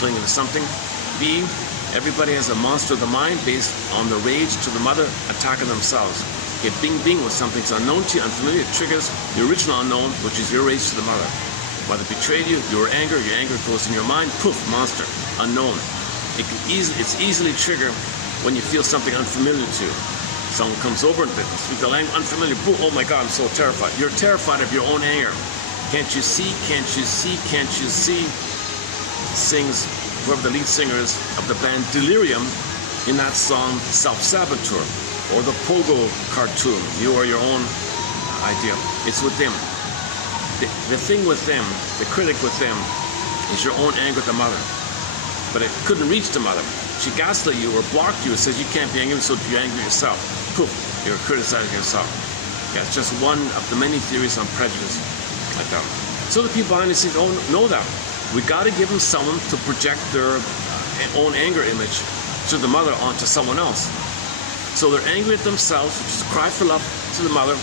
clinging to something. B, everybody has a monster of the mind based on the rage to the mother attacking themselves. Okay, bing bing when something's unknown to you, unfamiliar, it triggers the original unknown, which is your rage to the mother. Mother betrayed you, your anger goes in your mind, poof, monster, unknown. It's easily triggered when you feel something unfamiliar to you. Someone comes over and speaks the language unfamiliar. Boom, oh my God, I'm so terrified. You're terrified of your own anger. Can't you see? Can't you see? Can't you see? Sings whoever the lead singer is of the band Delirium in that song Self-Saboteur, or the Pogo cartoon. You are your own idea. It's with them. The thing with them, the critic with them, is your own anger at the mother. but it couldn't reach the mother. She gaslit you or blocked you and says you can't be angry, so you're angry yourself. Poof, you're criticizing yourself. Yeah, it's just one of the many theories on prejudice like that. So the people behind the scenes don't know that. We got to give them someone to project their own anger image to the mother onto someone else. So they're angry at themselves, which is cry for love to the mother,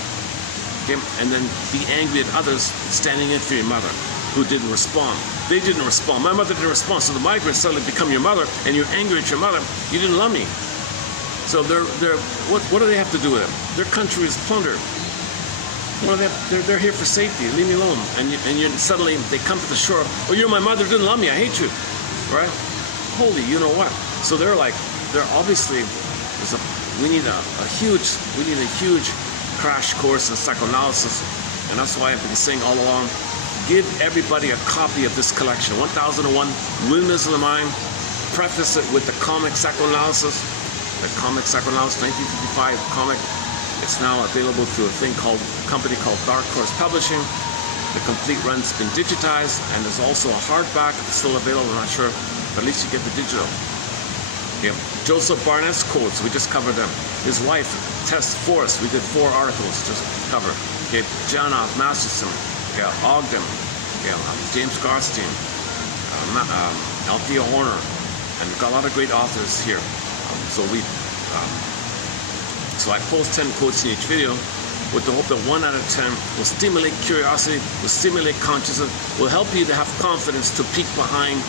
okay, and then be angry at others standing in for your mother who didn't respond. They didn't respond. My mother didn't respond. So the migrants suddenly become your mother, and you're angry at your mother. You didn't love me. So what do they have to do with it? Their country is plundered. Well, they're here for safety. Leave me alone. And suddenly they come to the shore. Oh, you're my mother. Didn't love me. I hate you. Right? Holy, you know what? So they're obviously we need a huge crash course in psychoanalysis, and that's why I've been saying all along. Give everybody a copy of this collection, 1001 Windmills of the Mind. Preface it with the comic psychoanalysis, 1955 comic. It's now available through a company called Dark Horse Publishing. The complete run's been digitized, and there's also a hardback that's still available. I'm not sure, but at least you get the digital. Yeah. Joseph Barnett's quotes, we just covered them. His wife, Tess Forrest, we did 4 articles just covered. Okay. John Masterson, Ogden, James Garstein, Althea Horner, and we've got a lot of great authors here. So I post 10 quotes in each video with the hope that 1 out of 10 will stimulate curiosity, will stimulate consciousness, will help you to have confidence to peek behind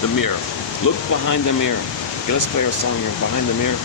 the mirror. Look behind the mirror. Okay, let's play our song here, Behind the Mirror.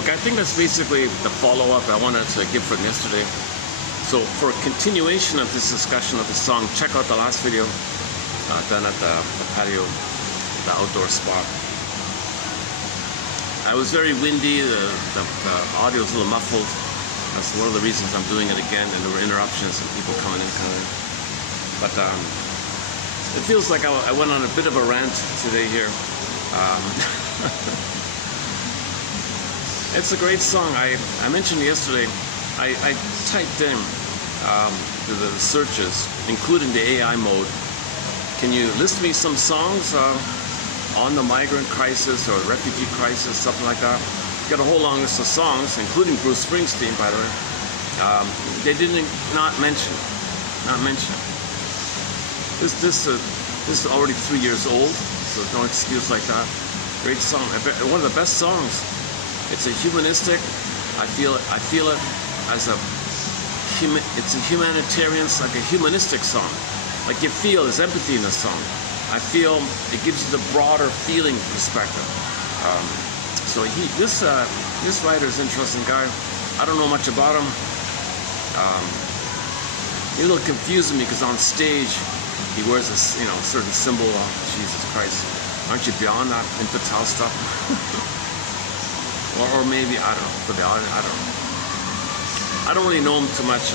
Okay, I think that's basically the follow-up I wanted to give from yesterday. So for a continuation of this discussion of the song, check out the last video done at the patio, the outdoor spot. I was very windy, the audio was a little muffled. That's one of the reasons I'm doing it again, and there were interruptions and people coming in, coming in. But it feels like I went on a bit of a rant today here. It's a great song. I mentioned yesterday, I typed in the searches, including the AI mode. Can you list me some songs on the migrant crisis or refugee crisis, something like that? Got a whole long list of songs, including Bruce Springsteen, by the way. They didn't not mention. This is already 3 years old, so no excuse like that. Great song, one of the best songs. It's a humanistic. I feel it as it's a humanitarian, like a humanistic song. Like you feel there's empathy in the song. I feel it gives you the broader feeling perspective. So this writer is an interesting guy. I don't know much about him. He's a little confusing me because on stage he wears a certain symbol of Jesus Christ. Aren't you beyond that infantile stuff? or maybe I don't know. For the audience, I don't know. I don't really know them too much.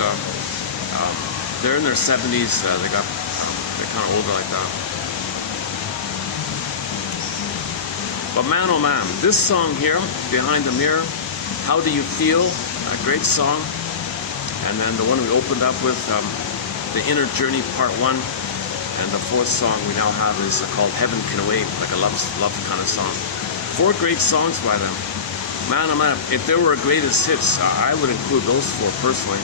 They're in their 70s. They're kind of older like that. But man, oh man, this song here, Behind the Mirror, How Do You Feel? A great song. And then the one we opened up with, The Inner Journey Part 1. And the fourth song we now have is called Heaven Can Wait, like a love kind of song. 4 great songs by them. Man, oh man, if there were greatest hits, I would include those 4 personally.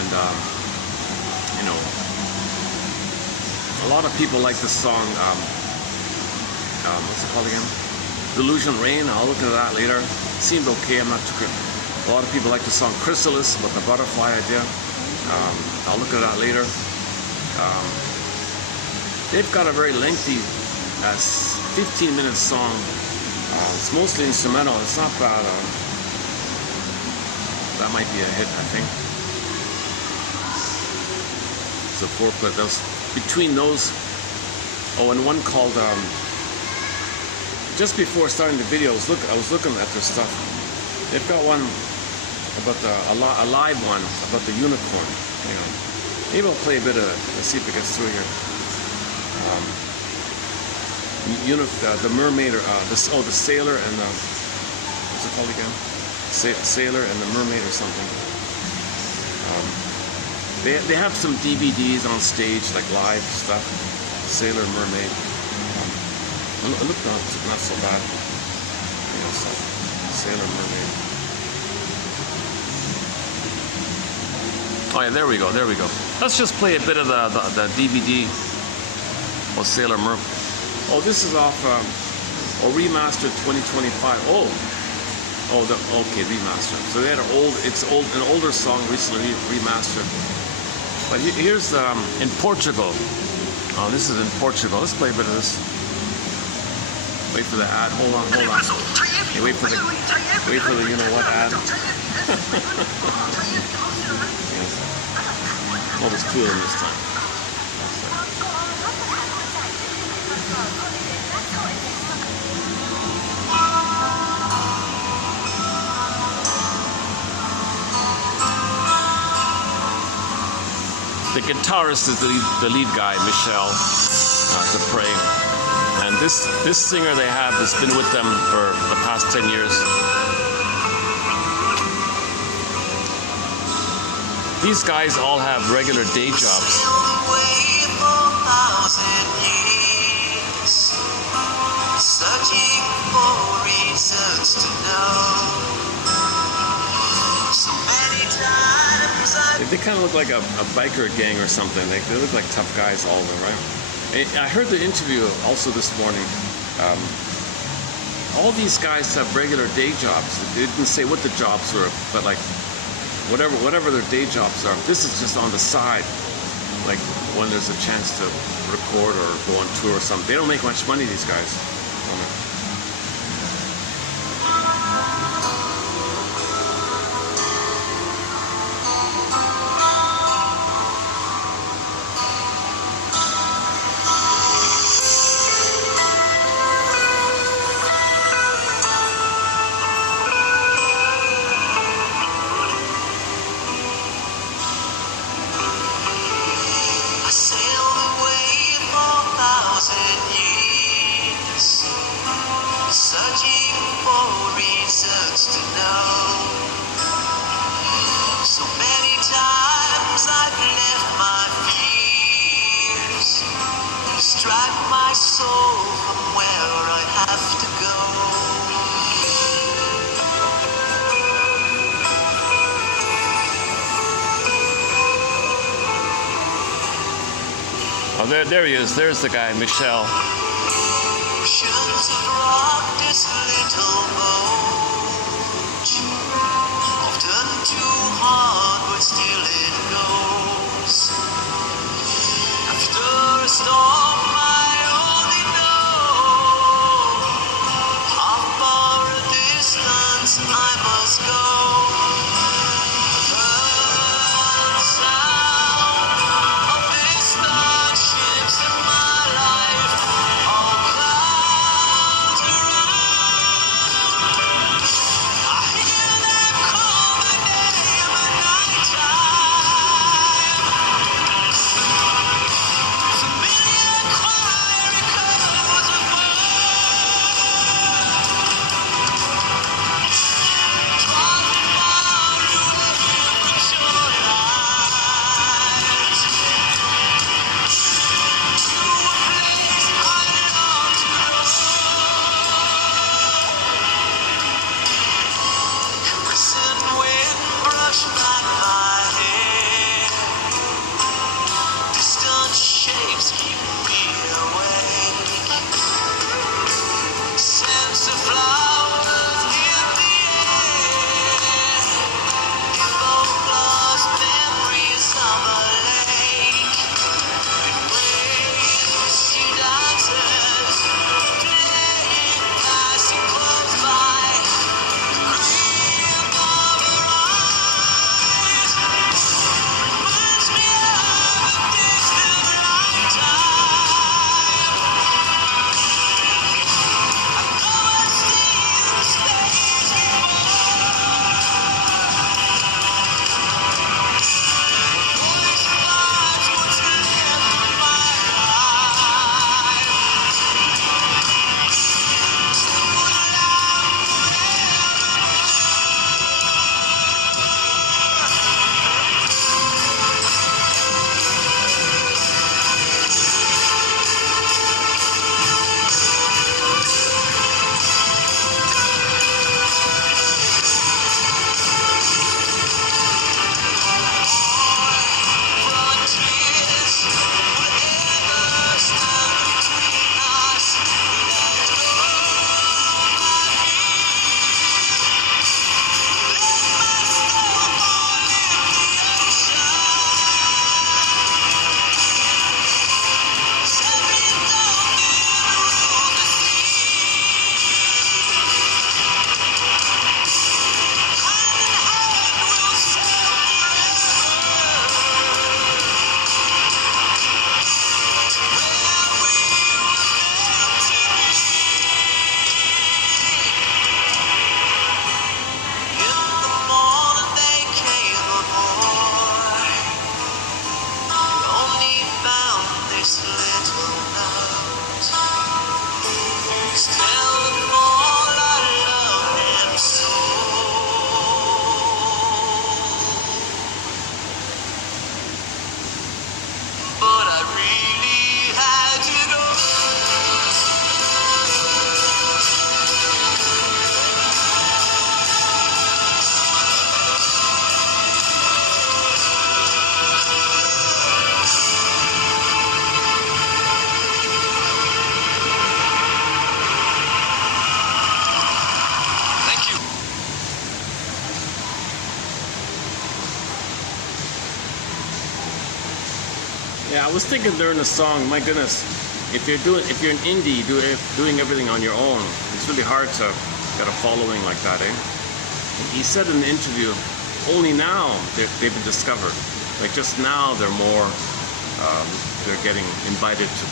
And, a lot of people like this song, what's it called again? Delusion Rain. I'll look into that later. It seemed okay, I'm not too good. A lot of people like the song Chrysalis, about the butterfly idea. I'll look at that later. They've got a very lengthy 15-minute song. It's mostly instrumental. It's not bad. That might be a hit, I think. So 4 those between those. Oh, and one called just before starting the video, I was looking at their stuff. They've got one about a live one about the unicorn. Hang on. Maybe I'll play a bit of it. Let's see if it gets through here. The mermaid, or the sailor and the, what's it called again? Sailor and the mermaid or something. They have some DVDs on stage, like live stuff. Sailor, mermaid. It looked not so bad. Sailor, mermaid. Oh yeah, there we go. Let's just play a bit of the DVD of Sailor Mermaid. Oh, this is off remastered 2025. Okay, remastered. So they had an older song recently remastered. But here's in Portugal. Oh, this is in Portugal. Let's play a bit of this. Wait for the ad. Hold on. Hey, wait for the you know what ad. Yes. Oh, there's 2 of them this time. The guitarist is the lead guy, Michel St-Père. And this singer they have has been with them for the past 10 years. These guys all have regular day jobs. Searching for reasons to know. So many times They kind of look like a biker gang or something. They look like tough guys, all of them, right? I heard the interview also this morning. All these guys have regular day jobs. They didn't say what the jobs were, but like whatever their day jobs are. This is just on the side, like when there's a chance to record or go on tour or something. They don't make much money, these guys. used to know. So many times I've left my fears, distract my soul from where I have to go. Oh, there he is. There's the guy, Michel. Oceans have rocked this little boat, often too hard, but still it goes. After a storm, I only know how far a distance I must go. The sound of distant ships in my life, all clouds around. I hear them call my name at nighttime. Familiar choir echoes of driving far away from shorelines to a place I long to know. Caressing wind brush back my hair. Distant shapes keep me awake. Scents of flowers in the air evoke lost memories of a lake. In waves she dances, playing, passing close by. The cream of her eyes reminds me of a distant lifetime. I know I've seen the stage before. Voice reminds what's left of my life. Frontiers will ever stand between us. Let go my feet. Let my soul fall in the ocean. Set me down in the room to see. Hand in hand we'll sail to where we were meant to be. In the morning they came aboard. They only found this little note. Tell them all I love them so. But I really had to go. Thank you. Yeah, I was thinking during the song, my goodness, if you're an indie, doing everything on your own, it's really hard to get a following like that, eh? And he said in the interview, only now they've been discovered. Like just now they're getting invited to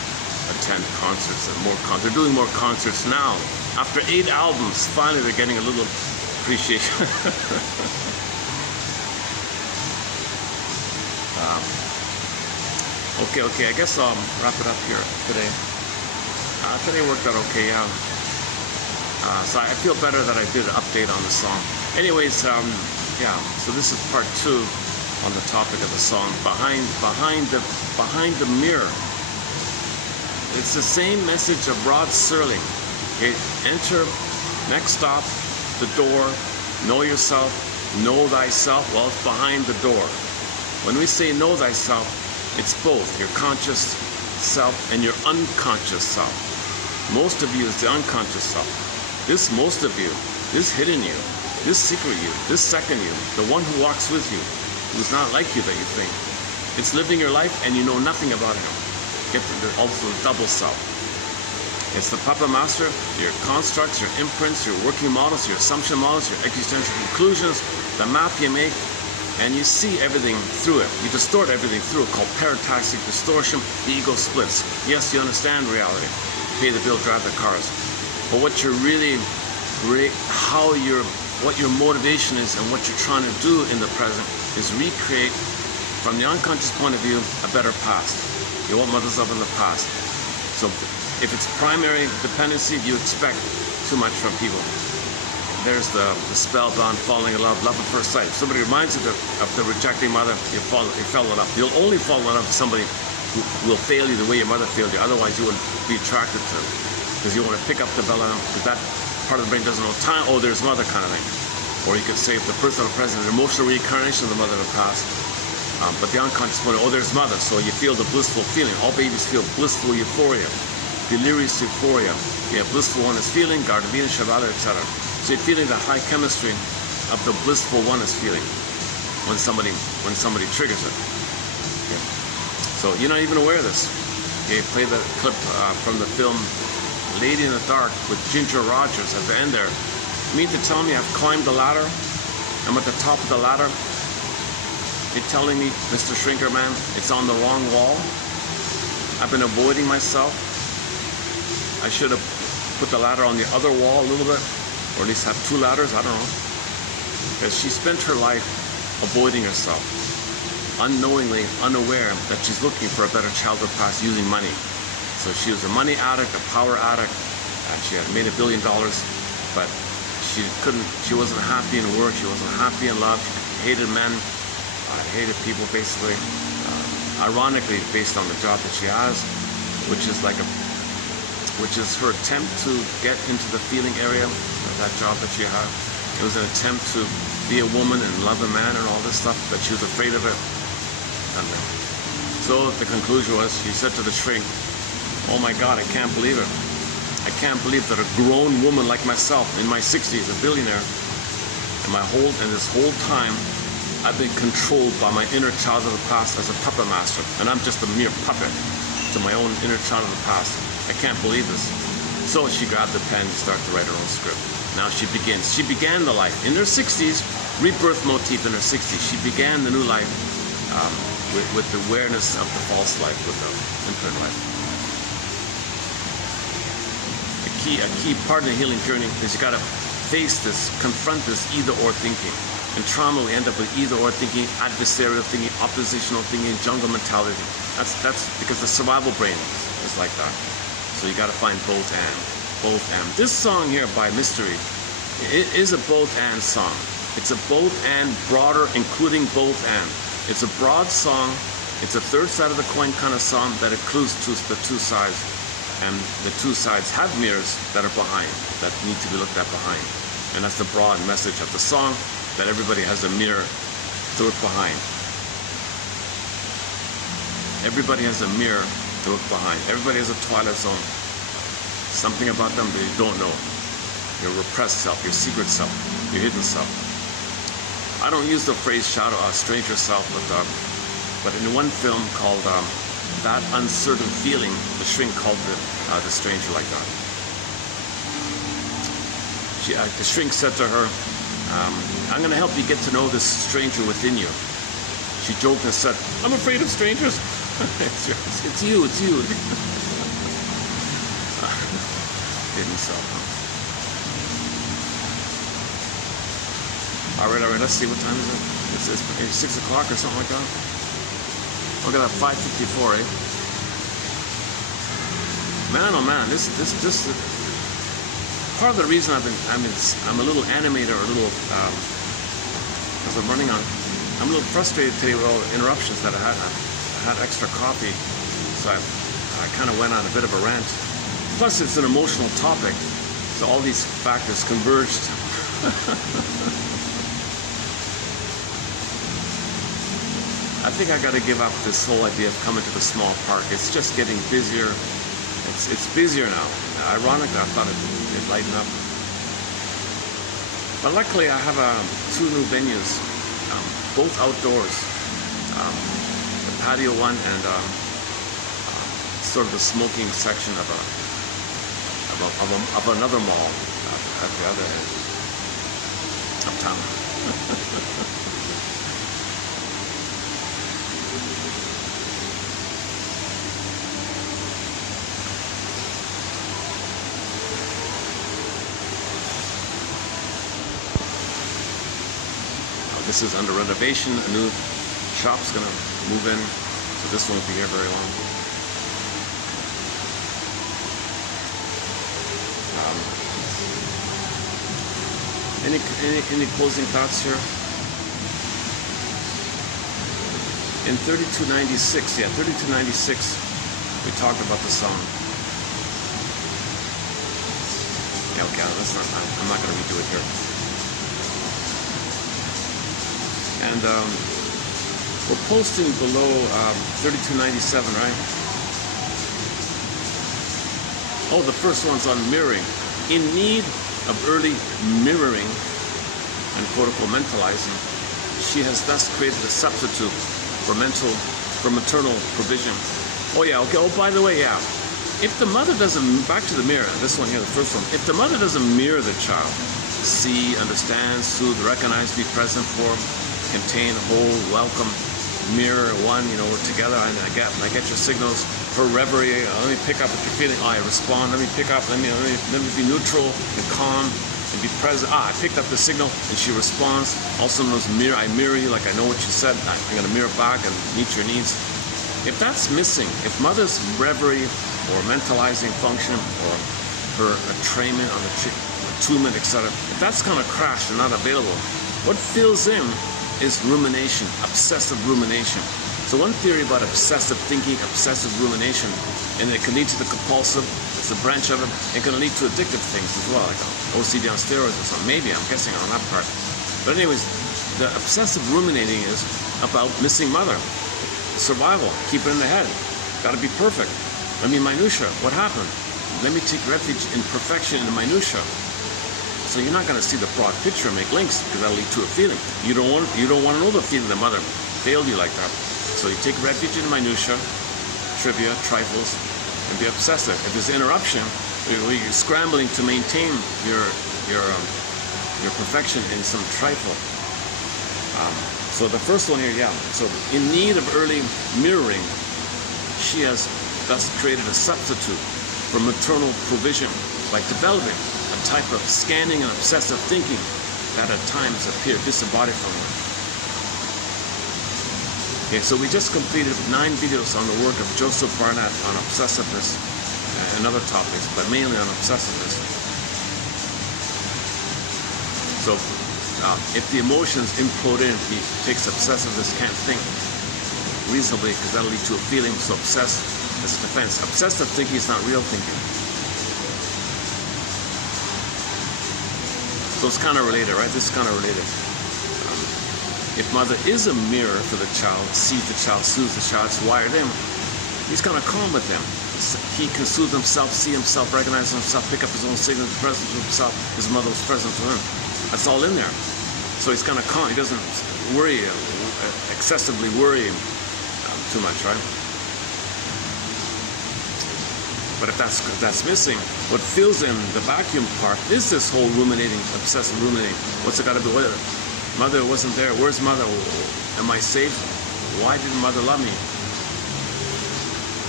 attend concerts and they're doing more concerts now. After 8 albums, finally they're getting a little appreciation. Okay, I guess I'll wrap it up here today. Today worked out okay, yeah. So I feel better that I did an update on the song. Anyways, yeah. So this is part 2 on the topic of the song. Behind the mirror. It's the same message of Rod Serling. Okay, enter, next stop, the door. Know yourself. Know thyself. Well, it's behind the door. When we say know thyself, it's both your conscious self and your unconscious self. Most of you is the unconscious self. This most of you, this hidden you, this secret you, this second you, the one who walks with you, who's not like you that you think. It's living your life and you know nothing about him. Get also the double self. It's the puppet master, your constructs, your imprints, your working models, your assumption models, your existential conclusions, the map you make, and you see everything through it. You distort everything through it, called paratastic distortion. The ego splits. Yes, you understand reality. Pay the bill, drive the cars. But what you're really, what your motivation is and what you're trying to do in the present is recreate, from the unconscious point of view, a better past. You want mothers up in the past. So if it's primary dependency, you expect too much from people. There's the spellbound falling in love, love at first sight. If somebody reminds you of the rejecting mother, you fell in love. You'll only fall in love with somebody who will fail you the way your mother failed you. Otherwise, you wouldn't be attracted to them. Because you want to pick up the bella, because that part of the brain doesn't know time. Oh, there's mother kind of thing. Or you could say if the personal present, an emotional reincarnation of the mother of the past. But the unconscious point, oh, there's mother. So you feel the blissful feeling. All babies feel blissful euphoria, delirious euphoria. You have blissful oneness feeling, Gardavina, Shabala, etc. So you're feeling the high chemistry of the blissful oneness feeling when somebody triggers it. Okay. So you're not even aware of this. Okay, play the clip from the film Lady in the Dark with Ginger Rogers at the end there. You mean to tell me I've climbed the ladder? I'm at the top of the ladder. You're telling me, Mr. Shrinker Man, it's on the wrong wall? I've been avoiding myself. I should have put the ladder on the other wall a little bit, or at least have 2 ladders, I don't know. Because she spent her life avoiding herself, unknowingly, unaware that she's looking for a better childhood past using money. So she was a money addict, a power addict, and she had made $1 billion, but she wasn't happy in work, she wasn't happy in love, she hated men, hated people basically, ironically based on the job that she has, which is her attempt to get into the feeling area of that job that she had. It was an attempt to be a woman and love a man and all this stuff, but she was afraid of it. And so the conclusion was, she said to the shrink, oh my God, I can't believe it. I can't believe that a grown woman like myself, in my 60s, a billionaire, and this whole time, I've been controlled by my inner child of the past as a puppet master, and I'm just a mere puppet to my own inner child of the past. I can't believe this. So she grabbed the pen and started to write her own script. Now she begins. She began the life in her 60s, rebirth motif in her 60s. She began the new life with the awareness of the false life, with the imprint life. A key part of the healing journey is you got to face this, confront this either-or thinking. In trauma, we end up with either-or thinking, adversarial thinking, oppositional thinking, jungle mentality. That's because the survival brain is like that. So you got to find both and. This song here by Mystery, it is a both and song. It's a both and, broader, including both and. It's a broad song. It's a third side of the coin kind of song that includes the 2 sides. And the 2 sides have mirrors that are behind, that need to be looked at behind. And that's the broad message of the song, that everybody has a mirror to look behind. Everybody has a mirror to look behind. Everybody has a twilight zone. Something about them that you don't know. Your repressed self, your secret self, your hidden self. I don't use the phrase shadow, stranger self, but in one film called That Uncertain Feeling, the shrink called the stranger like that. The shrink said to her, I'm going to help you get to know this stranger within you. She joked and said, I'm afraid of strangers. It's you. Hidden self. All right, let's see, what time is it? It's 6 o'clock or something like that. Look at that, 5:54, eh? Man, oh man, this part of the reason I'm a little animated or a little, as I'm running on, I'm a little frustrated today with all the interruptions that I had. I had extra coffee, so I kind of went on a bit of a rant. Plus, it's an emotional topic, so all these factors converged. I think I got to give up this whole idea of coming to the small park. It's just getting busier. It's busier now. Ironically, I thought it'd lighten up. But luckily, I have 2 new venues, both outdoors. The patio one and sort of the smoking section of another mall at the other end of town. This is under renovation. A new shop's gonna move in, so this won't be here very long. Any closing thoughts here? In 3296, yeah, 3296, we talked about the song. Yeah, okay, I'm not gonna redo it here. And we're posting below 3297, right? Oh, the first one's on mirroring. In need of early mirroring and quote-unquote mentalizing, she has thus created a substitute for maternal provision. Oh yeah, okay, oh by the way, yeah. If the mother doesn't, back to the mirror, this one here, the first one, if the mother doesn't mirror the child, see, understand, soothe, recognize, be present for, contain, hold, welcome, mirror, one, you know, we're together, and I get your signals. Her reverie, let me pick up what you're feeling. Oh, I respond, let me pick up, let me be neutral and calm and be present. I picked up the signal and she responds. Also known as mirror, I mirror you like I know what you said. I'm gonna mirror back and meet your needs. If that's missing, if mother's reverie or mentalizing function or her attunement on the attunement, etc., if that's kind of crashed and not available, what fills in is rumination, obsessive rumination. So one theory about obsessive thinking, obsessive rumination, and it can lead to the compulsive, it's a branch of it, it can lead to addictive things as well, like OCD on steroids or something, maybe, I'm guessing on that part. But anyways, the obsessive ruminating is about missing mother, survival, keep it in the head, gotta be perfect. Let me minutia, what happened? Let me take refuge in perfection in the minutia. So you're not going to see the broad picture and make links because that'll lead to a feeling. You don't want to know the feeling the mother failed you like that. So you take refuge in minutia, trivia, trifles, and be obsessive. If there's interruption, you're scrambling to maintain your perfection in some trifle. So the first one here, yeah. So in need of early mirroring, she has thus created a substitute for maternal provision by developing a type of scanning and obsessive thinking that at times appear disembodied from her. Okay, so we just completed 9 videos on the work of Joseph Barnett on obsessiveness and other topics, but mainly on obsessiveness. So if the emotions implode in, he takes obsessiveness, can't think reasonably because that'll lead to a feeling, so obsessed as a defense. Obsessive thinking is not real thinking. So it's kind of related, right? This is kind of related. If mother is a mirror for the child, sees the child, soothes the child, it's wired in, he's kind of calm with them. He can soothe himself, see himself, recognize himself, pick up his own signals, present to himself. His mother was present to him. That's all in there. So he's kind of calm. He doesn't worry, excessively worry too much, right? But if that's missing, what fills in the vacuum part is this whole ruminating, obsessive ruminating. What's it got to be? Mother wasn't there. Where's mother? Am I safe? Why didn't mother love me?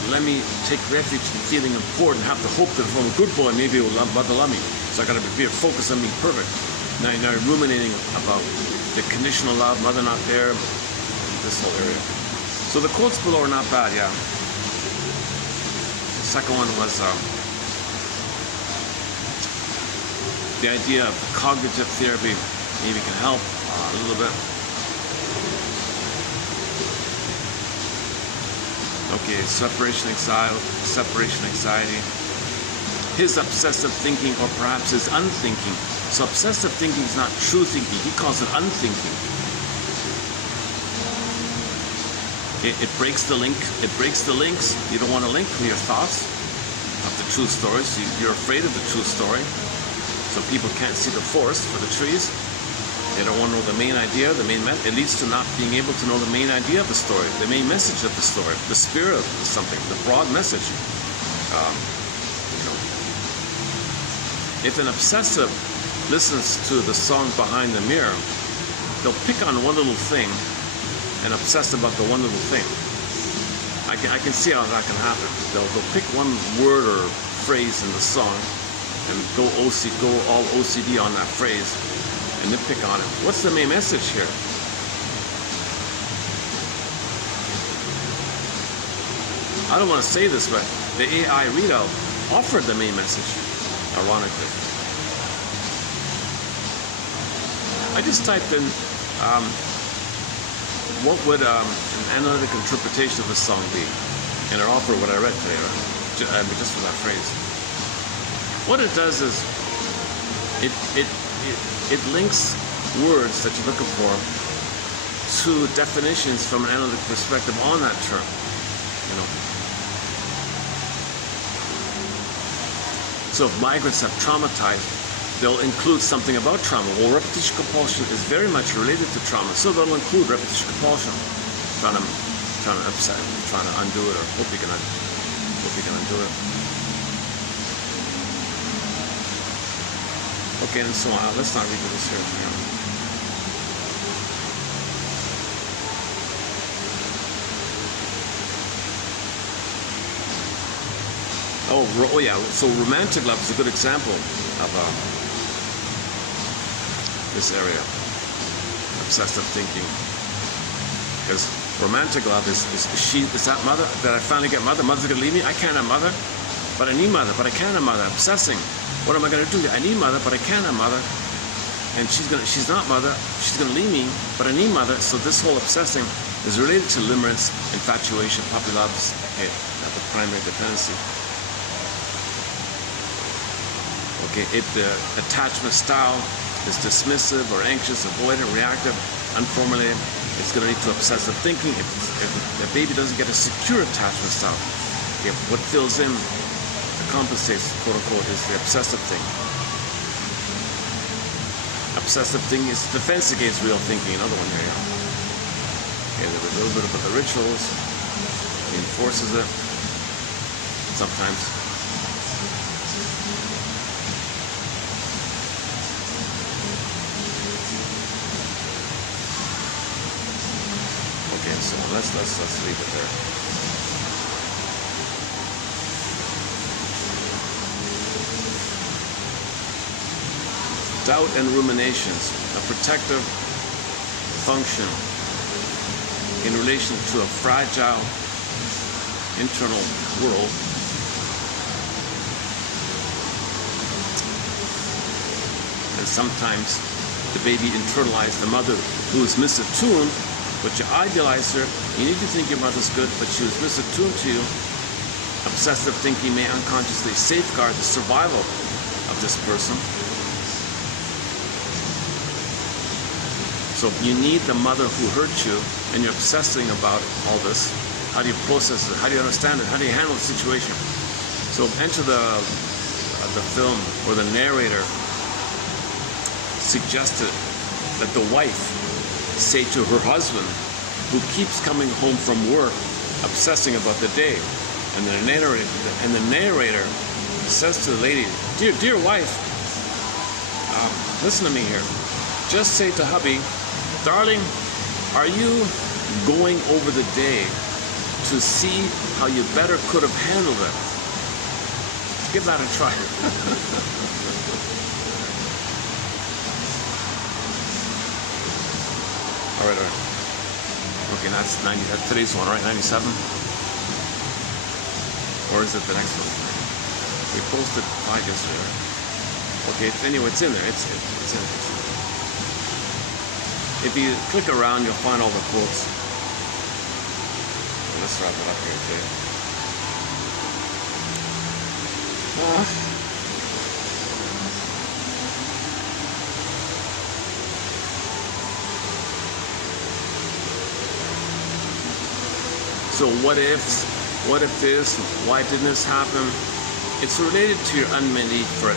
Let me take refuge in feeling important. Have the hope that if I'm a good boy, maybe mother love me. So I got to be focused on being perfect. Now you're ruminating about the conditional love, mother not there, this whole area. So the quotes below are not bad, yeah. The second one was the idea of the cognitive therapy maybe can help a little bit. Okay, separation anxiety. His obsessive thinking, or perhaps his unthinking. So obsessive thinking is not true thinking. He calls it unthinking. It breaks the link. It breaks the links. You don't want to link your thoughts of the true stories. You're afraid of the true story. So people can't see the forest for the trees. They don't want to know the main idea, it leads to not being able to know the main idea of the story, the main message of the story, the spirit of something, the broad message. If an obsessive listens to the song Behind the Mirror, they'll pick on one little thing and obsess about the one little thing. I can see how that can happen. They'll pick one word or phrase in the song and go all OCD on that phrase and nitpick on it. What's the main message here? I don't want to say this, but the AI readout offered the main message, ironically. I just typed in what would an analytic interpretation of a song be, and it offered what I read today, right? Just for that phrase. What it does is it links words that you're looking for to definitions from an analytic perspective on that term. So if migrants have traumatized, they'll include something about trauma. Well, repetition compulsion is very much related to trauma, so they'll include repetition compulsion. Trying to undo it, or hope you can undo it. Okay, and so on. Let's not read this here. Oh yeah. So romantic love is a good example of this area, obsessive thinking. Because romantic love is that mother? Did I finally get mother? Mother's gonna leave me? I can't have mother, but I need mother. But I can't have mother. Obsessing. What am I going to do? I need mother, but I can't have mother. And she's not mother. She's going to leave me, but I need mother. So this whole obsessing is related to limerence, infatuation, puppy loves, at the primary dependency. Okay, the attachment style is dismissive or anxious, avoidant, reactive, unformulated. It's going to lead to obsessive thinking. If the baby doesn't get a secure attachment style, what fills in compensates, quote unquote, is the obsessive thing. Obsessive thing is defense against real thinking. Another one here. Okay, there's a little bit about the rituals. He enforces it. Sometimes. Okay, so let's leave it there. Doubt and ruminations, a protective function in relation to a fragile internal world. And sometimes the baby internalized the mother who is misattuned, but you idealize her. You need to think your mother's good, but she was misattuned to you. Obsessive thinking may unconsciously safeguard the survival of this person. So you need the mother who hurt you, and you're obsessing about all this. How do you process it? How do you understand it? How do you handle the situation? So enter the film where the narrator suggested that the wife say to her husband, who keeps coming home from work, obsessing about the day, and the narrator says to the lady, "Dear wife, listen to me here. Just say to hubby, darling, are you going over the day to see how you better could have handled it?" Give that a try. All right. Okay, that's 90. That's today's one, right? 97. Or is it the next one? We posted 5 yesterday, right? Okay, anyway, it's in there. It's in there. If you click around, you'll find all the quotes. Well, let's wrap it up here, okay? So what ifs, what if this, why didn't this happen? It's related to your unmet need for a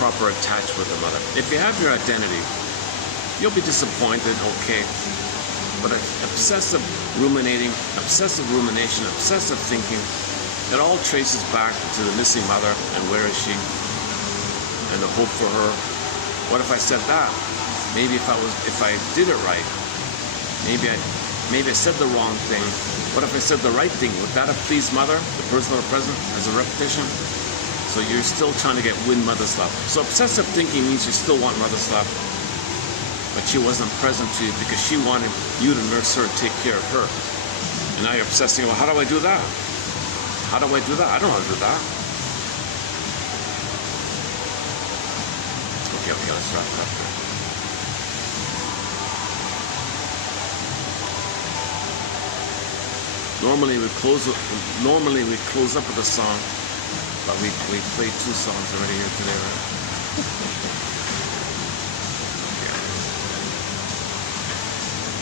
proper attachment with the mother. If you have your identity, you'll be disappointed, okay. But obsessive rumination, obsessive thinking, it all traces back to the missing mother and where is she, and the hope for her. What if I said that? Maybe if I did it right, maybe I said the wrong thing. What if I said the right thing? Would that have pleased mother, the person or present, as a repetition? So you're still trying to win mother's love. So obsessive thinking means you still want mother's love, but she wasn't present to you because she wanted you to nurse her, take care of her. And now you're obsessing, well, how do I do that? How do I do that? I don't know how to do that. Okay, let's wrap it up here. Normally we close up with a song, but we played 2 songs already here today, right? Yeah.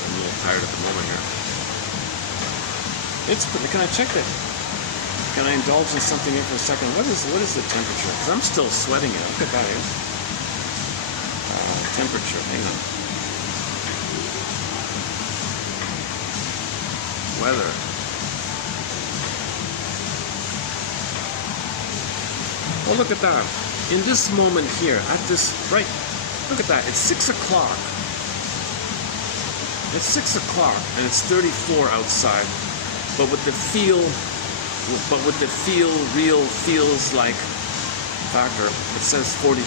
I'm a little tired at the moment here. Can I check that? Can I indulge in something here for a second? What is the temperature? Because I'm still sweating it. Look at that, temperature. Hang on. Weather. Oh, look at that. In this moment here, look at that. It's 6 o'clock. It's 6 o'clock and it's 34 outside. But with the real feels like factor, it says 42.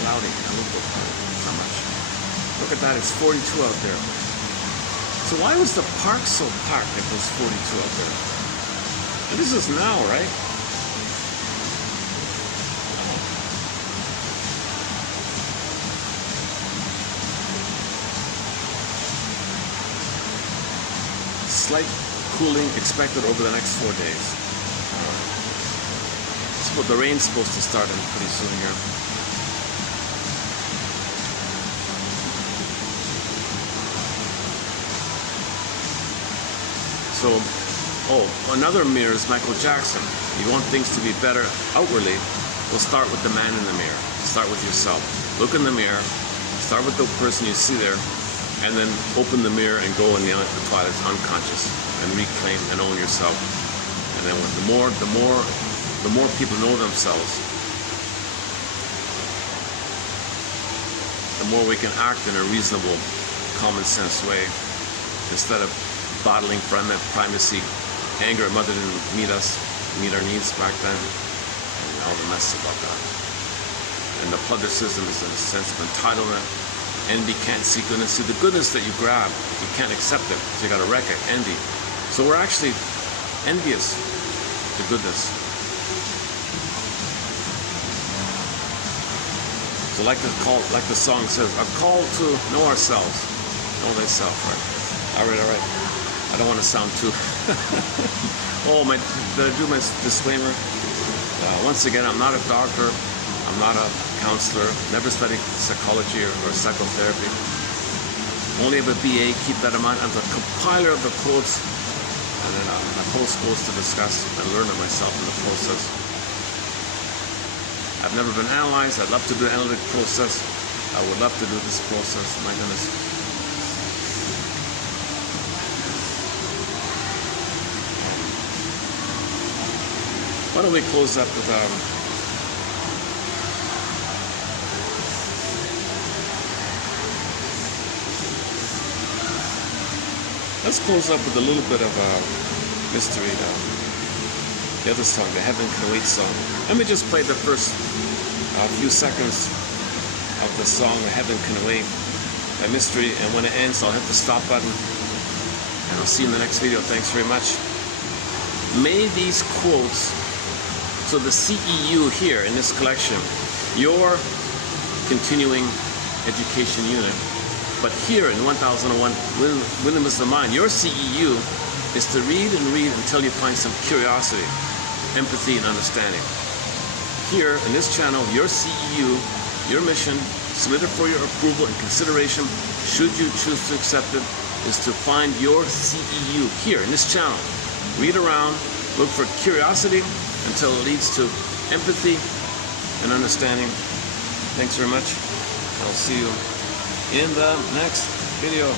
Cloudy. A little bit cloudy. Not much. Look at that. It's 42 out there. So why was the park so packed if it was 42 out there? And this is now, right? Slight cooling expected over the next 4 days. But the rain's supposed to start pretty soon here. So, another mirror is Michael Jackson. You want things to be better outwardly, well, start with the man in the mirror. Start with yourself. Look in the mirror. Start with the person you see there. And then open the mirror and go in the toilet unconscious and reclaim and own yourself. And then the more people know themselves, the more we can act in a reasonable, common sense way instead of bottling primacy, anger at mother didn't meet our needs back then, and all the mess about that. And the pluggerism is in a sense of entitlement. Envy can't see goodness. See the goodness that you grab, you can't accept it, so you gotta wreck it. Envy. So we're actually envious to goodness. So like the song says, a call to know ourselves, know thyself. Right? All right. I don't want to sound too. Did I do my disclaimer? Once again, I'm not a doctor. I'm not a counselor, never studied psychology or psychotherapy. Only have a BA, keep that in mind. I'm the compiler of the quotes, and then I post quotes to discuss and learn it myself in the process. I've never been analyzed. I'd love to do the analytic process. I would love to do this process. My goodness. Why don't we close up with let's close up with a little bit of mystery now. The other song, the Heaven Can Wait song. Let me just play the first few seconds of the song, The Heaven Can Wait, a mystery, and when it ends, I'll hit the stop button, and I'll see you in the next video. Thanks very much. May these quotes, so the CEU here in this collection your continuing education unit. But here in 1001 Windmills of the Mind, your CEU is to read and read until you find some curiosity, empathy, and understanding. Here in this channel, your CEU, your mission, submitted for your approval and consideration, should you choose to accept it, is to find your CEU here in this channel. Read around, look for curiosity until it leads to empathy and understanding. Thanks very much. I'll see you in the next video.